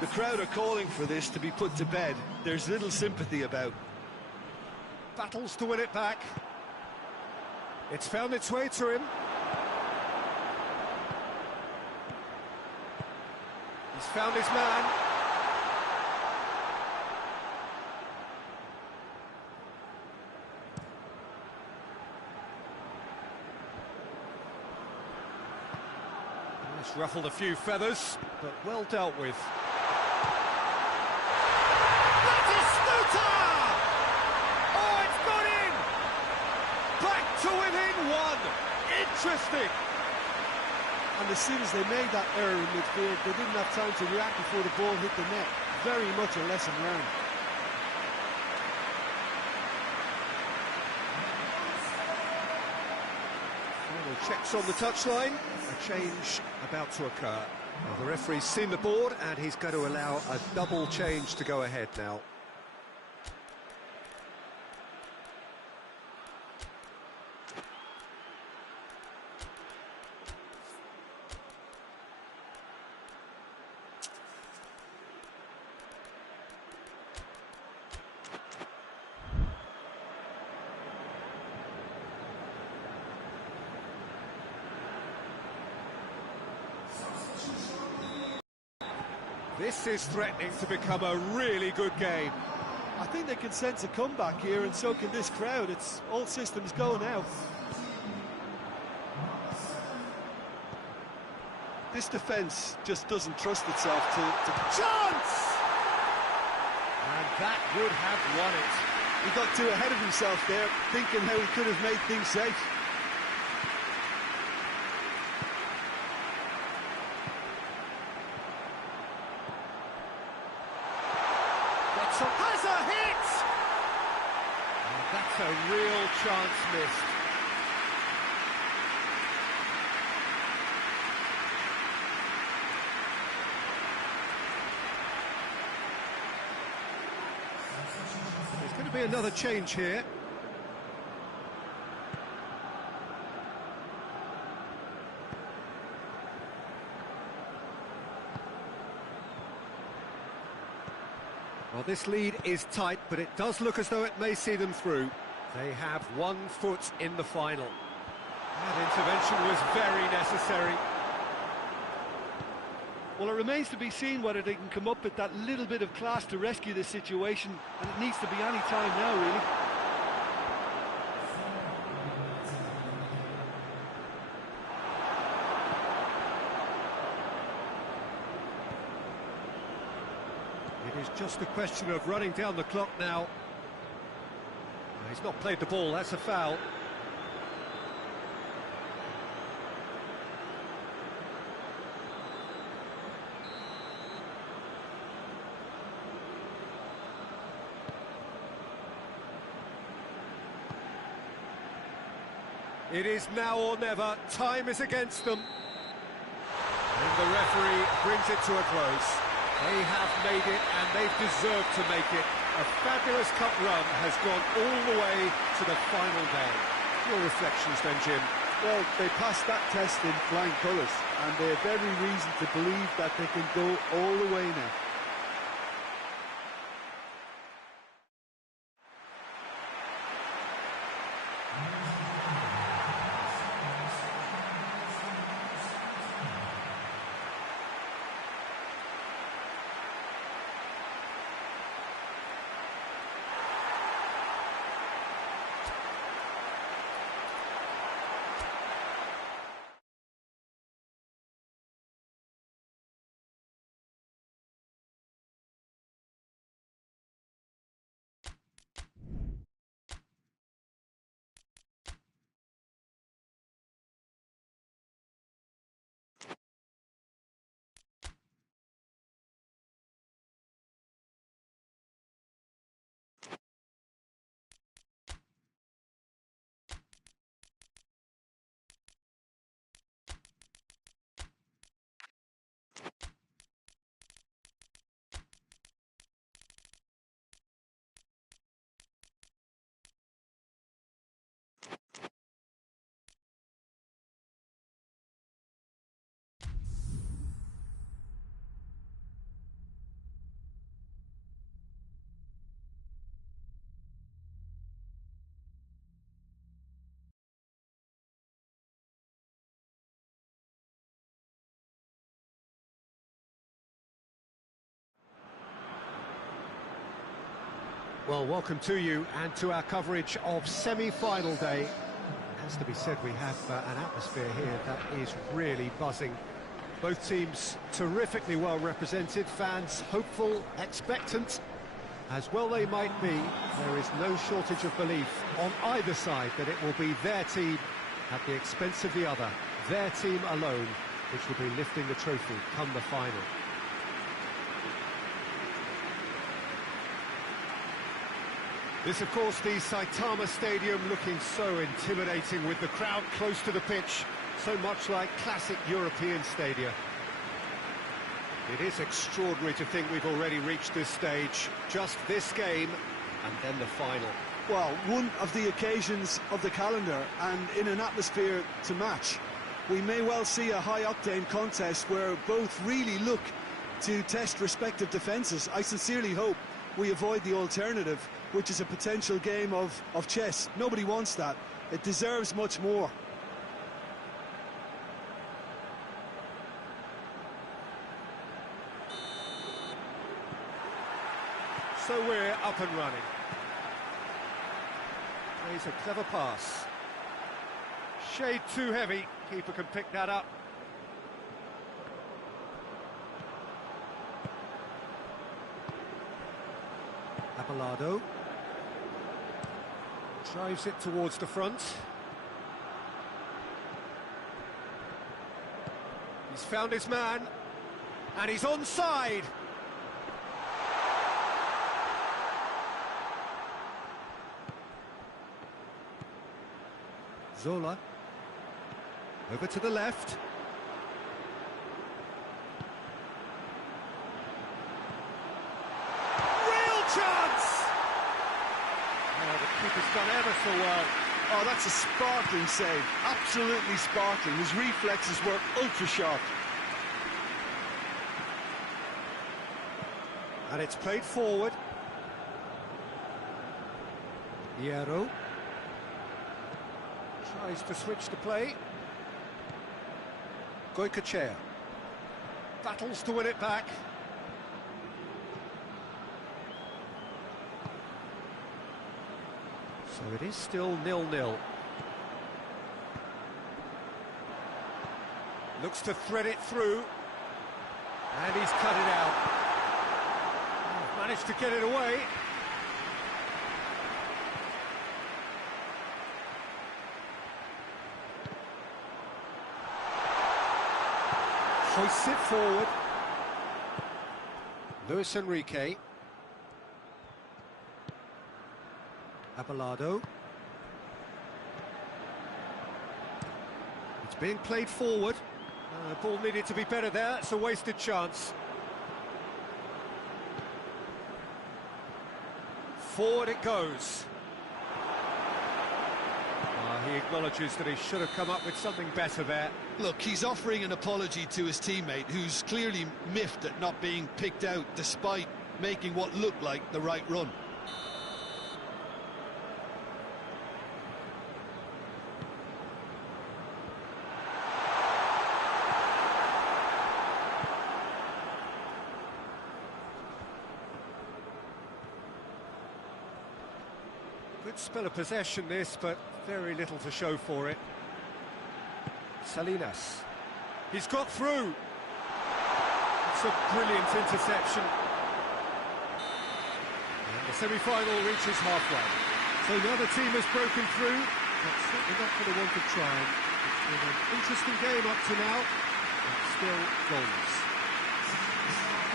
The crowd are calling for this to be put to bed. There's little sympathy about. Battles to win it back. It's found its way to him. He's found his man. It's ruffled a few feathers, but well dealt with. Batistuta! Oh, it's got in! Back to within 1. Interesting. And as soon as they made that error in midfield, they didn't have time to react before the ball hit the net. Very much a lesson learned. Final checks on the touchline. A change about to occur. Well, the referee's seen the board, and he's going to allow a double change to go ahead now. This is threatening to become a really good game. I think they can sense a comeback here, and so can this crowd. It's all systems go now. This defence just doesn't trust itself to... Chance! And that would have won it. He got too ahead of himself there, thinking how he could have made things safe. Has a hit! And that's a real chance missed. There's going to be another change here. Well, this lead is tight, but it does look as though it may see them through. They have 1 foot in the final. That intervention was very necessary. Well, it remains to be seen whether they can come up with that little bit of class to rescue this situation, and it needs to be any time now, really. It is just a question of running down the clock now. He's not played the ball, that's a foul. It is now or never. Time is against them. And the referee brings it to a close. They have made it, and they've deserved to make it. A fabulous cup run has gone all the way to the final day. Your reflections then, Jim? Well, they passed that test in flying colours, and they have every reason to believe that they can go all the way now. Well, welcome to you and to our coverage of semi-final day. It has to be said, we have an atmosphere here that is really buzzing. Both teams terrifically well represented, fans hopeful, expectant. As well they might be, there is no shortage of belief on either side that it will be their team at the expense of the other, their team alone, which will be lifting the trophy come the final. This, of course, the Saitama Stadium, looking so intimidating with the crowd close to the pitch, so much like classic European stadia. It is extraordinary to think we've already reached this stage, just this game, and then the final. Well, one of the occasions of the calendar, and in an atmosphere to match. We may well see a high-octane contest where both really look to test respective defences. I sincerely hope we avoid the alternative, which is a potential game of chess. Nobody wants that. It deserves much more. So we're up and running. Plays a clever pass. Shade too heavy. Keeper can pick that up. Abelardo drives it towards the front. He's found his man, and he's onside. Zola over to the left. Chance! Oh, the keeper's done ever so well. Oh, that's a sparkling save. Absolutely sparkling. His reflexes were ultra sharp. And it's played forward. Hierro tries to switch the play. Goycochea battles to win it back. So it is still 0-0. Looks to thread it through. And he's cut it out. Managed to get it away. Hoists it forward. Luis Enrique. Abelardo. It's being played forward. Ball needed to be better there. It's a wasted chance. Forward it goes. He acknowledges that he should have come up with something better there. Look, he's offering an apology to his teammate, who's clearly miffed at not being picked out despite making what looked like the right run. Good spell of possession this, but very little to show for it. Salinas. He's got through. It's a brilliant interception. And the semi-final reaches halfway. So the other team has broken through, but certainly not for the want of trying. It's been an interesting game up to now, but still goals.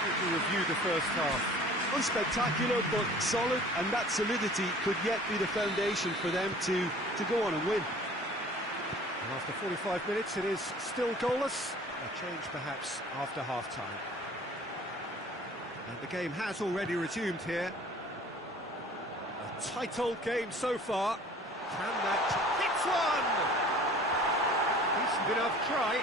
To review the first half. Unspectacular but solid, and that solidity could yet be the foundation for them to go on and win. And after 45 minutes it is still goalless, a change perhaps after half-time. And the game has already resumed here. A tight old game so far. Can that hits one! Decent enough try.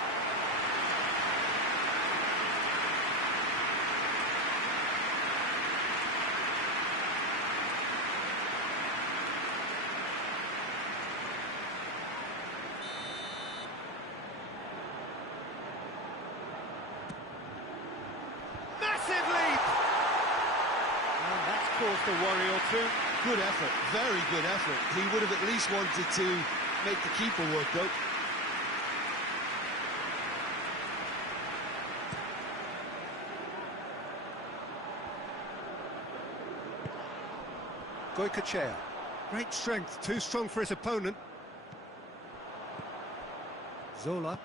Caused a worry or two. Good effort, very good effort. He would have at least wanted to make the keeper work, though. Goycochea. Great strength, too strong for his opponent. Zola.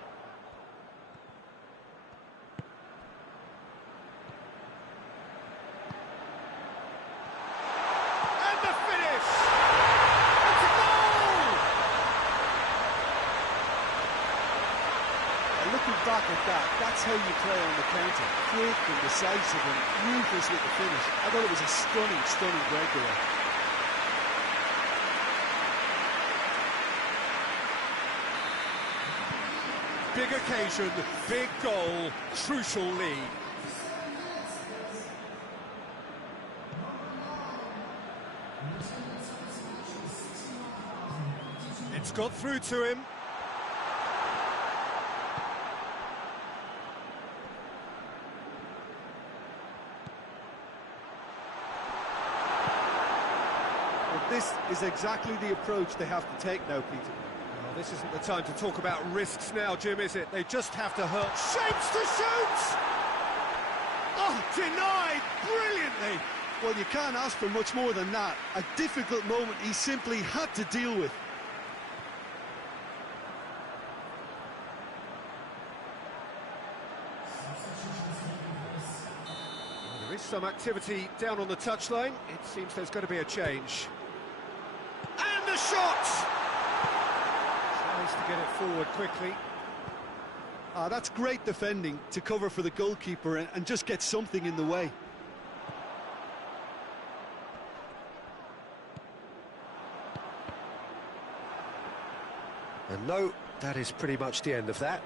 Looking back at that, that's how you play on the counter. Quick and decisive and ruthless with the finish. I thought it was a stunning, stunning breakaway. Big occasion, big goal, crucial lead. It's got through to him. This is exactly the approach they have to take now, Peter. Well, this isn't the time to talk about risks now, Jim, is it? They just have to hurt. Shapes to shoot! Oh, denied brilliantly! Well, you can't ask for much more than that. A difficult moment he simply had to deal with. Well, there is some activity down on the touchline. It seems there's going to be a change. And the shot! Tries to get it forward quickly. That's great defending to cover for the goalkeeper and just get something in the way. And no, that is pretty much the end of that.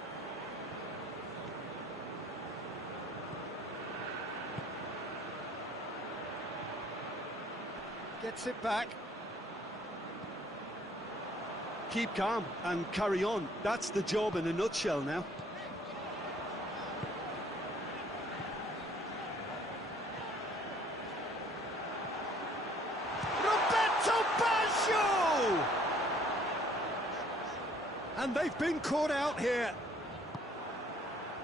Gets it back. Keep calm and carry on. That's the job in a nutshell now. And they've been caught out here.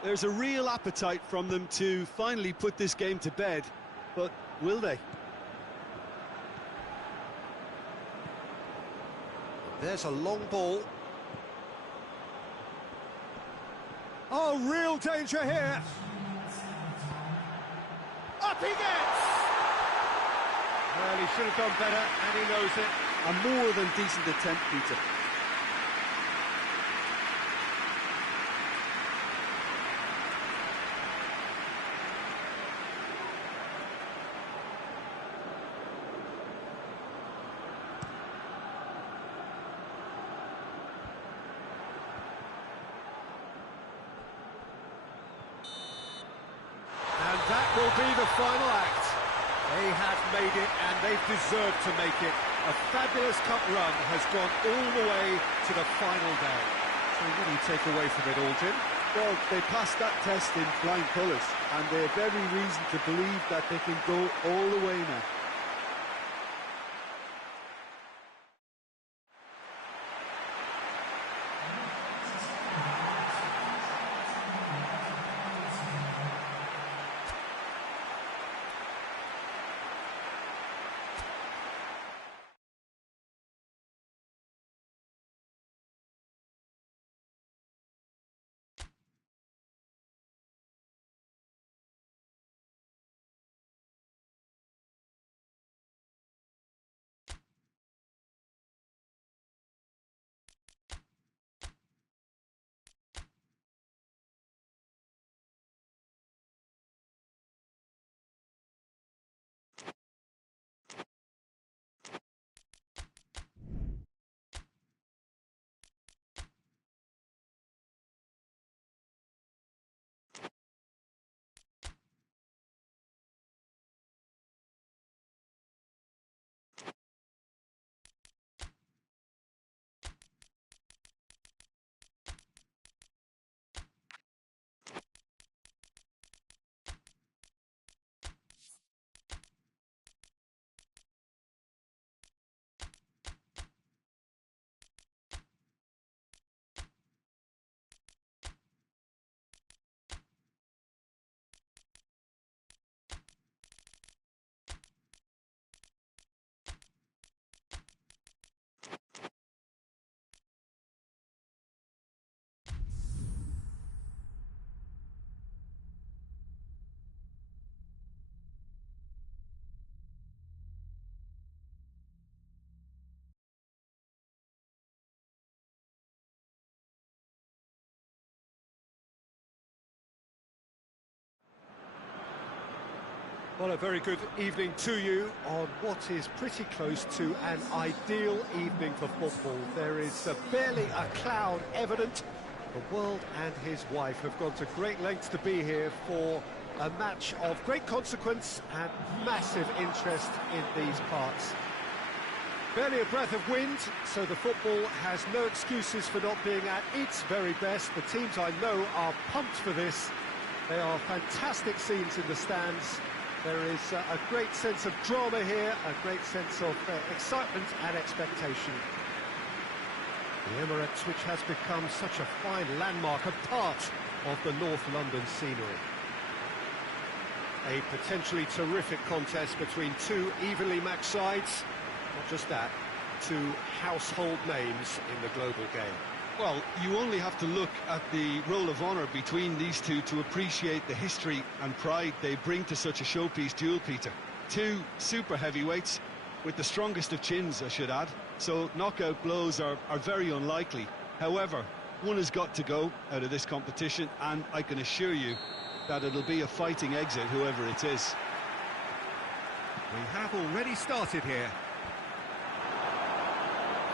There's a real appetite from them to finally put this game to bed, but will they? There's a long ball. Oh, real danger here. Up he gets! Well, he should have done better, and he knows it. A more than decent attempt, Peter. will be the final act. They have made it, and they've deserved to make it. A fabulous cup run has gone all the way to the final day. So what do you take away from it all, Jim? Well, they passed that test in flying colours, and they have every reason to believe that they can go all the way now. Well, a very good evening to you on what is pretty close to an ideal evening for football. There is barely a cloud evident. The world and his wife have gone to great lengths to be here for a match of great consequence and massive interest in these parts. Barely a breath of wind, so the football has no excuses for not being at its very best. The teams I know are pumped for this. They are fantastic scenes in the stands. There is a great sense of drama here, a great sense of excitement and expectation. The Emirates, which has become such a fine landmark, a part of the North London scenery. A potentially terrific contest between two evenly matched sides. Not just that, two household names in the global game. Well, you only have to look at the roll of honour between these two to appreciate the history and pride they bring to such a showpiece duel, Peter. Two super heavyweights with the strongest of chins, I should add, so knockout blows are very unlikely. However, one has got to go out of this competition, and I can assure you that it'll be a fighting exit, whoever it is. We have already started here.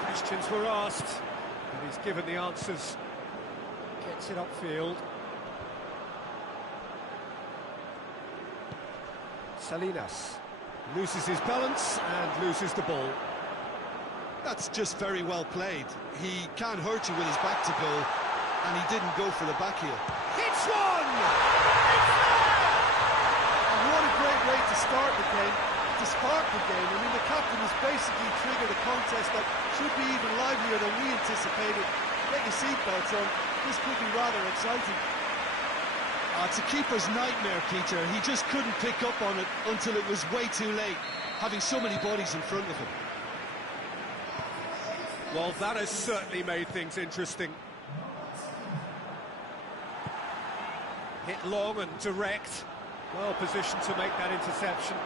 Questions were asked. And he's given the answers. Gets it upfield. Salinas loses his balance and loses the ball. That's just very well played. He can't hurt you with his back to goal, and he didn't go for the back heel. Hits one! And what a great way to start the game, to spark the game. I mean, the captain has basically triggered a contest that should be even livelier than we anticipated. Get your seatbelts on, this could be rather exciting. It's a keeper's nightmare, Peter. He just couldn't pick up on it until it was way too late, having so many bodies in front of him. Well, that has certainly made things interesting. Hit long and direct. Well positioned to make that interception.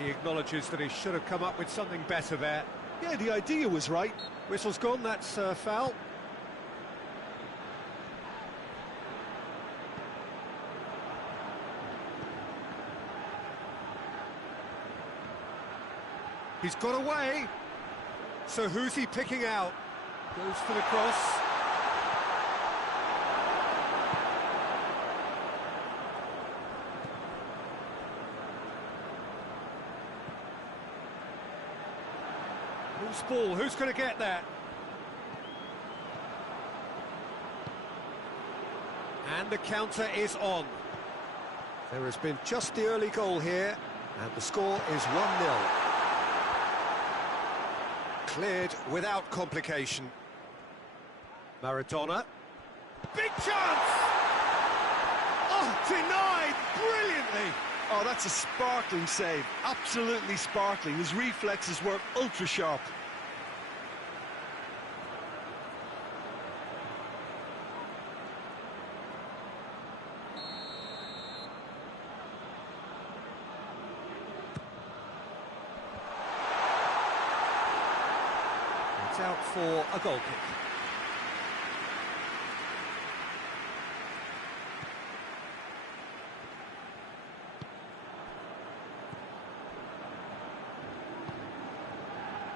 He acknowledges that he should have come up with something better there. Yeah, the idea was right. Whistle's gone, that's foul. He's got away. So who's he picking out? Goes for the cross. Loose ball, who's going to get there? And the counter is on. There has been just the early goal here, and the score is 1-0. Cleared without complication. Maradona. Big chance! Oh, denied brilliantly! Oh, that's a sparkling save. Absolutely sparkling. His reflexes were ultra-sharp. It's out for a goal kick.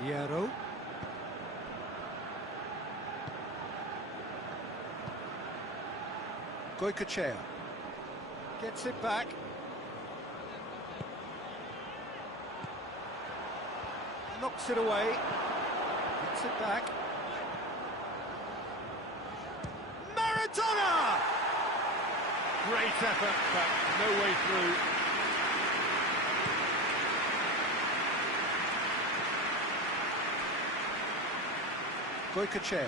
Hierro. Goycochea gets it back. Knocks it away. Gets it back. Maradona! Great effort, but no way through. Goycochea.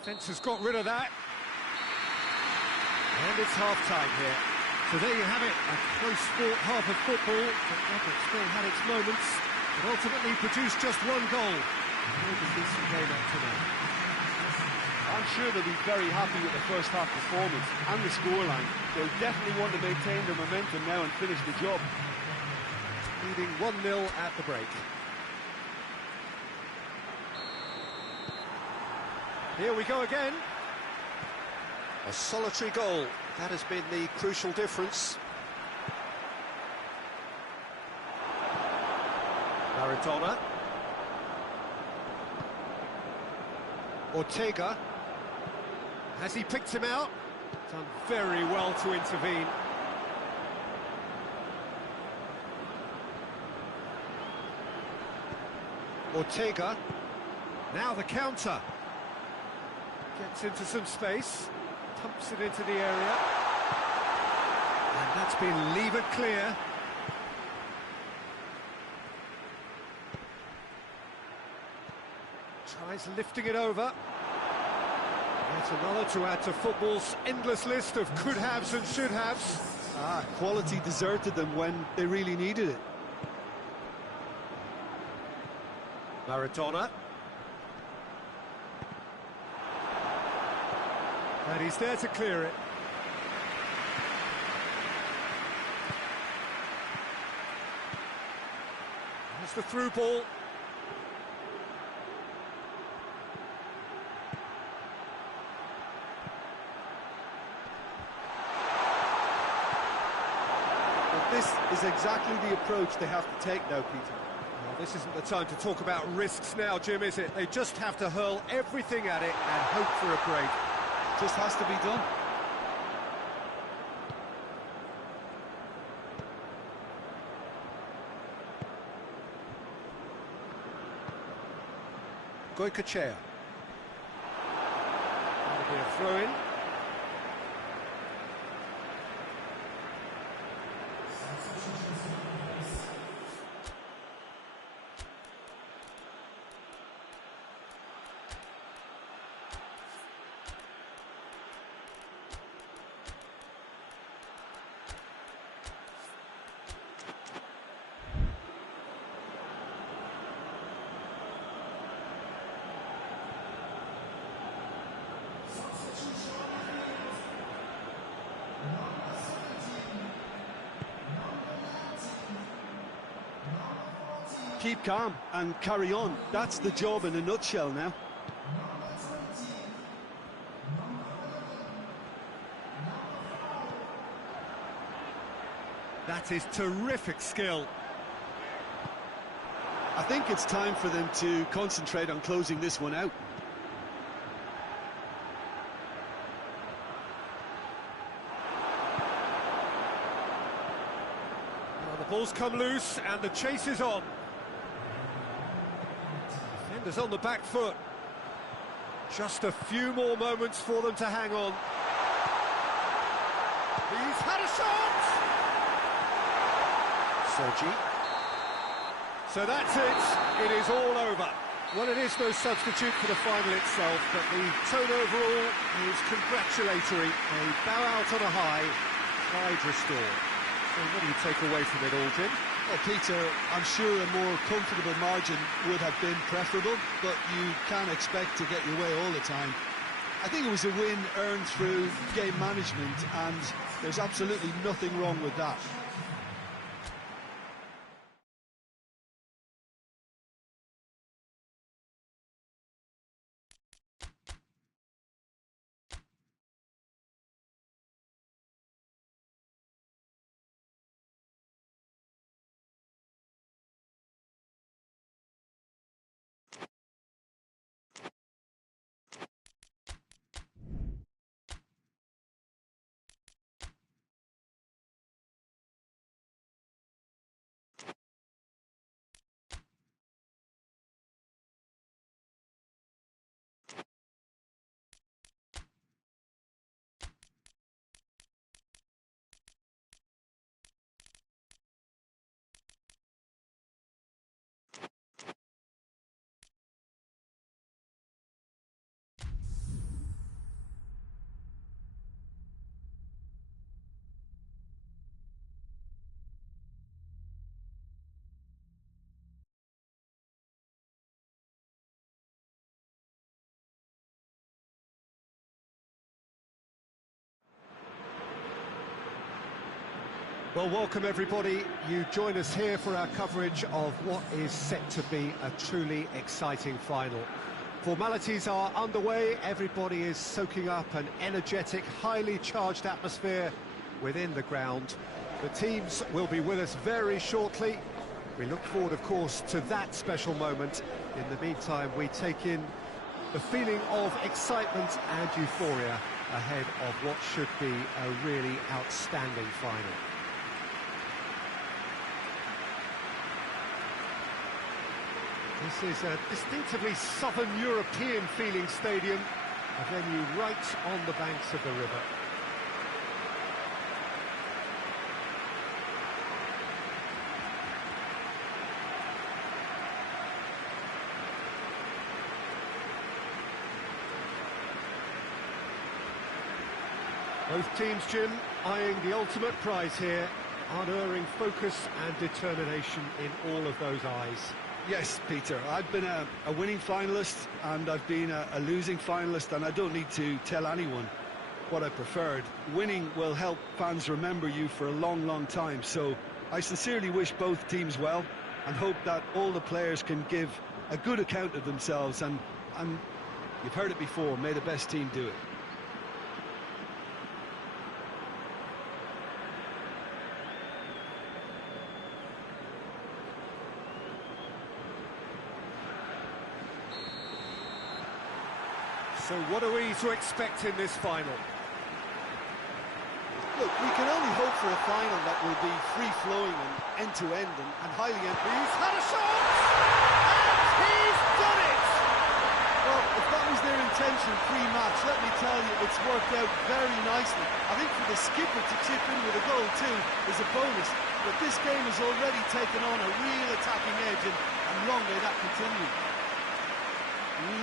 Defence has got rid of that. And it's half-time here. So there you have it, a close-fought half of football, but Robert still had its moments, but ultimately produced just one goal. Maybe decent game up to now. I'm sure they'll be very happy with the first half performance and the scoreline. They'll definitely want to maintain their momentum now and finish the job. Leading 1-0 at the break. Here we go again. A solitary goal. That has been the crucial difference. Maradona. Ortega. Has he picked him out? Done very well to intervene. Ortega. Now the counter. Gets into some space. Pumps it into the area. And that's been levered clear. Tries lifting it over. That's another to add to football's endless list of could-haves and should-haves. Quality deserted them when they really needed it. Maradona. And he's there to clear it. There's the through ball. But this is exactly the approach they have to take now, Peter. Well, this isn't the time to talk about risks now, Jim, is it? They just have to hurl everything at it and hope for a break. Just has to be done. Goycochea. That'll be a throw-in. Keep calm and carry on. That's the job in a nutshell now. That is terrific skill. I think it's time for them to concentrate on closing this one out. ball's come loose and the chase is on. Defenders on the back foot. Just a few more moments for them to hang on. He's had a shot! Sergi. So that's it. It is all over. Well, it is no substitute for the final itself, but the tone overall is congratulatory. A bow out on a high, pride restored. So what do you take away from it all, Jim? Well, Peter, I'm sure a more comfortable margin would have been preferable, but you can't expect to get your way all the time. I think it was a win earned through game management, and there's absolutely nothing wrong with that. Well, welcome everybody. You join us here for our coverage of what is set to be a truly exciting final. Formalities are underway, everybody is soaking up an energetic, highly charged atmosphere within the ground. The teams will be with us very shortly. We look forward, of course, to that special moment. In the meantime, we take in the feeling of excitement and euphoria ahead of what should be a really outstanding final. This is a distinctively southern European feeling stadium, a venue right on the banks of the river. Both teams, Jim, eyeing the ultimate prize here, unerring focus and determination in all of those eyes. Yes, Peter, I've been a winning finalist and I've been a losing finalist, and I don't need to tell anyone what I preferred. Winning will help fans remember you for a long, long time, so I sincerely wish both teams well and hope that all the players can give a good account of themselves, and you've heard it before, may the best team do it. So what are we to expect in this final? Look, we can only hope for a final that will be free-flowing and end-to-end and highly... He's had a shot! And he's done it! Well, if that was their intention pre-match, let me tell you, it's worked out very nicely. I think for the skipper to chip in with a goal too is a bonus, but this game has already taken on a real attacking edge, and long may that continue.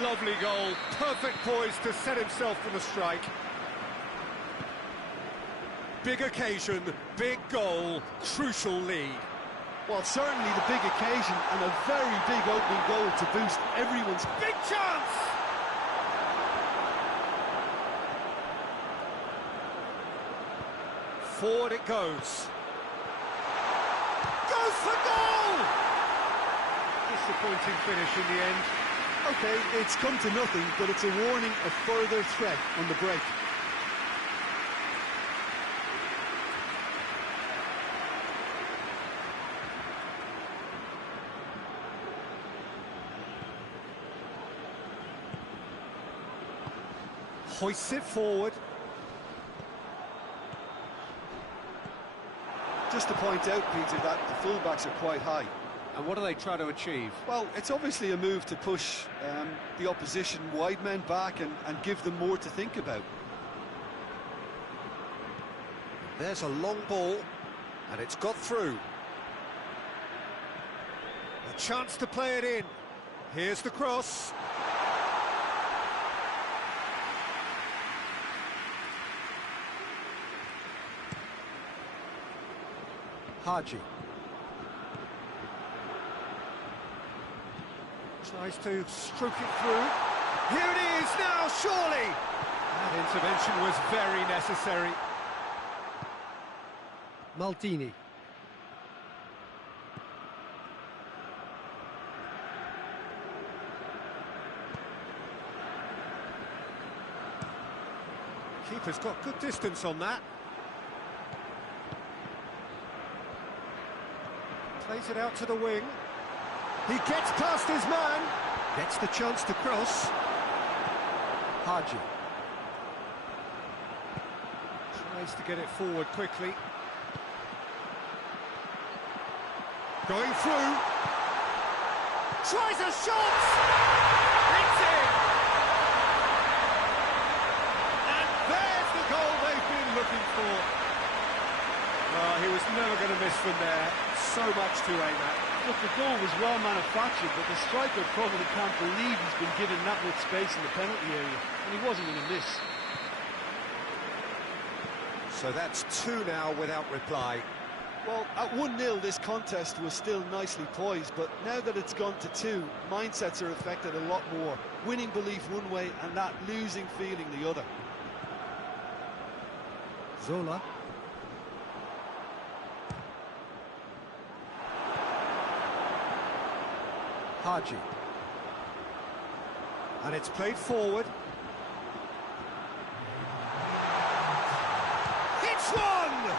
Lovely goal, perfect poise to set himself for the strike. Big occasion, big goal, crucial lead. Well, certainly the big occasion and a very big opening goal to boost everyone's... Big chance! Forward it goes. Goes for goal! Disappointing finish in the end. Okay, it's come to nothing, but it's a warning of further threat on the break. Hoists it forward. Just to point out, Peter, that the fullbacks are quite high. And what do they try to achieve? Well, it's obviously a move to push the opposition wide men back and give them more to think about. There's a long ball, and it's got through. A chance to play it in. Here's the cross. Haji. Tries to stroke it through. Here it is now, surely! That intervention was very necessary. Maldini. Keeper's got good distance on that. Plays it out to the wing. He gets past his man. Gets the chance to cross. Haji. Tries to get it forward quickly. Going through. Tries a shot! It's in! And there's the goal they've been looking for. Oh, he was never going to miss from there. So much to aim at. Look, the goal was well manufactured, but the striker probably can't believe he's been given that much space in the penalty area, and he wasn't going to miss. So that's 2 now without reply. Well, at 1-0 this contest was still nicely poised, but now that it's gone to 2, mindsets are affected a lot more. Winning belief one way and that losing feeling the other. Zola. Haji. And it's played forward. It's one!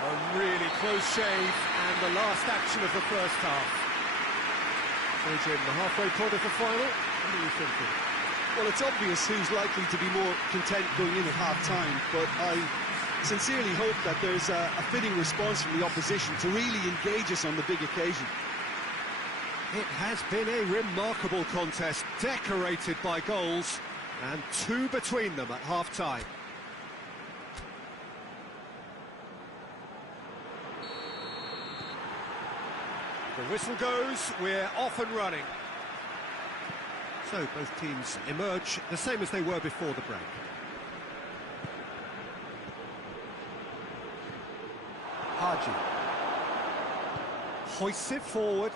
A really close shave, and the last action of the first half. So Jim, the halfway point of the final, what are you thinking? Well, it's obvious who's likely to be more content going in at half-time, but I sincerely hope that there's a fitting response from the opposition to really engage us on the big occasion. It has been a remarkable contest, decorated by goals, and 2 between them at half-time. The whistle goes, we're off and running. So both teams emerge the same as they were before the break. Haji hoists it forward.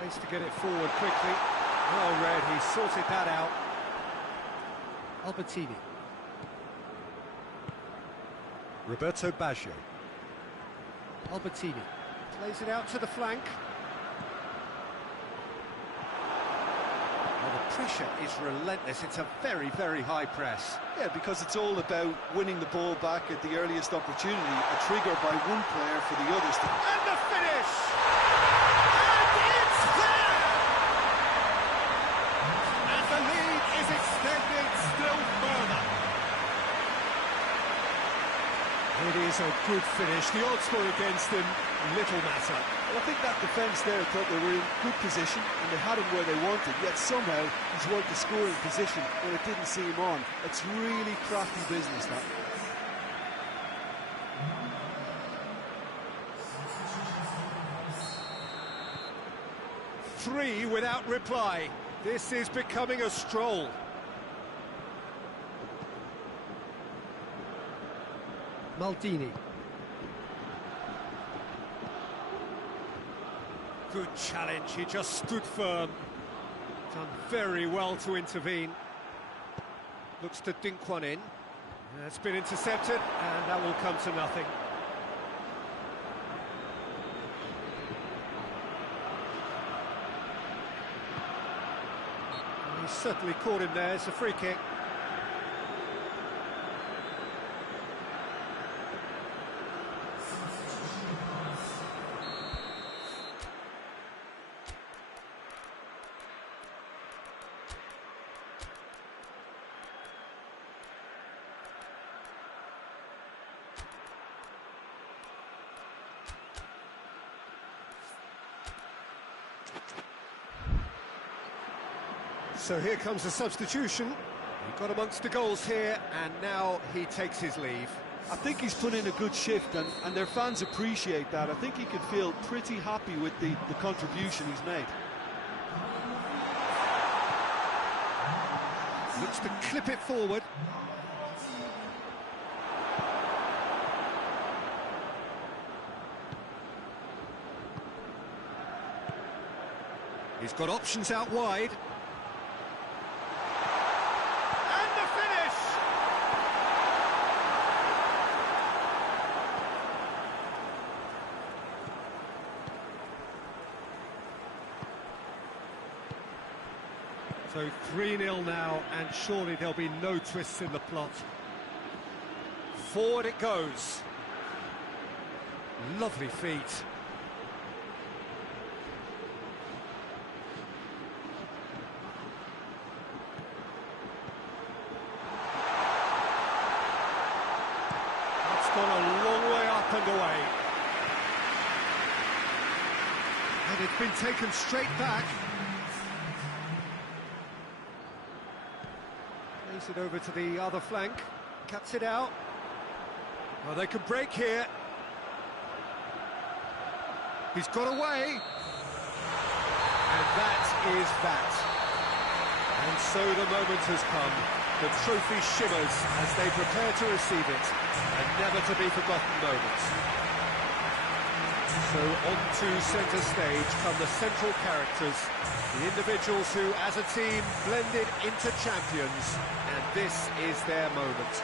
Tries to get it forward quickly. Well read, he sorted that out. Albertini. Roberto Baggio. Albertini plays it out to the flank. Well, the pressure is relentless. It's a very, very high press. Yeah, because it's all about winning the ball back at the earliest opportunity, a trigger by one player for the others to... And the finish! And it's there! And the lead is extended still further. It is a good finish. The odds were against them, little matter. Well, I think that defence there thought they were in good position and they had him where they wanted, yet somehow he's worked a scoring position when it didn't see him on. It's really crafty business, that. Three without reply. This is becoming a stroll. Maldini. Good challenge, he just stood firm. Done very well to intervene. Looks to dink one in. It's been intercepted, and that will come to nothing. And he's certainly caught him there, it's a free kick. So here comes the substitution. He got amongst the goals here, and now he takes his leave. I think he's put in a good shift, and their fans appreciate that. I think he can feel pretty happy with the contribution he's made. Looks to clip it forward. He's got options out wide. And the finish! So 3-0 now, and surely there'll be no twists in the plot. Forward it goes. Lovely feet. Gone a long way up and away. And it's been taken straight back. Plays it over to the other flank. Cuts it out. Well, they can break here. He's got away. And that is that. And so the moment has come. The trophy shimmers as they prepare to receive it. A never-to-be-forgotten moment. So on to centre stage come the central characters, the individuals who, as a team, blended into champions, and this is their moment.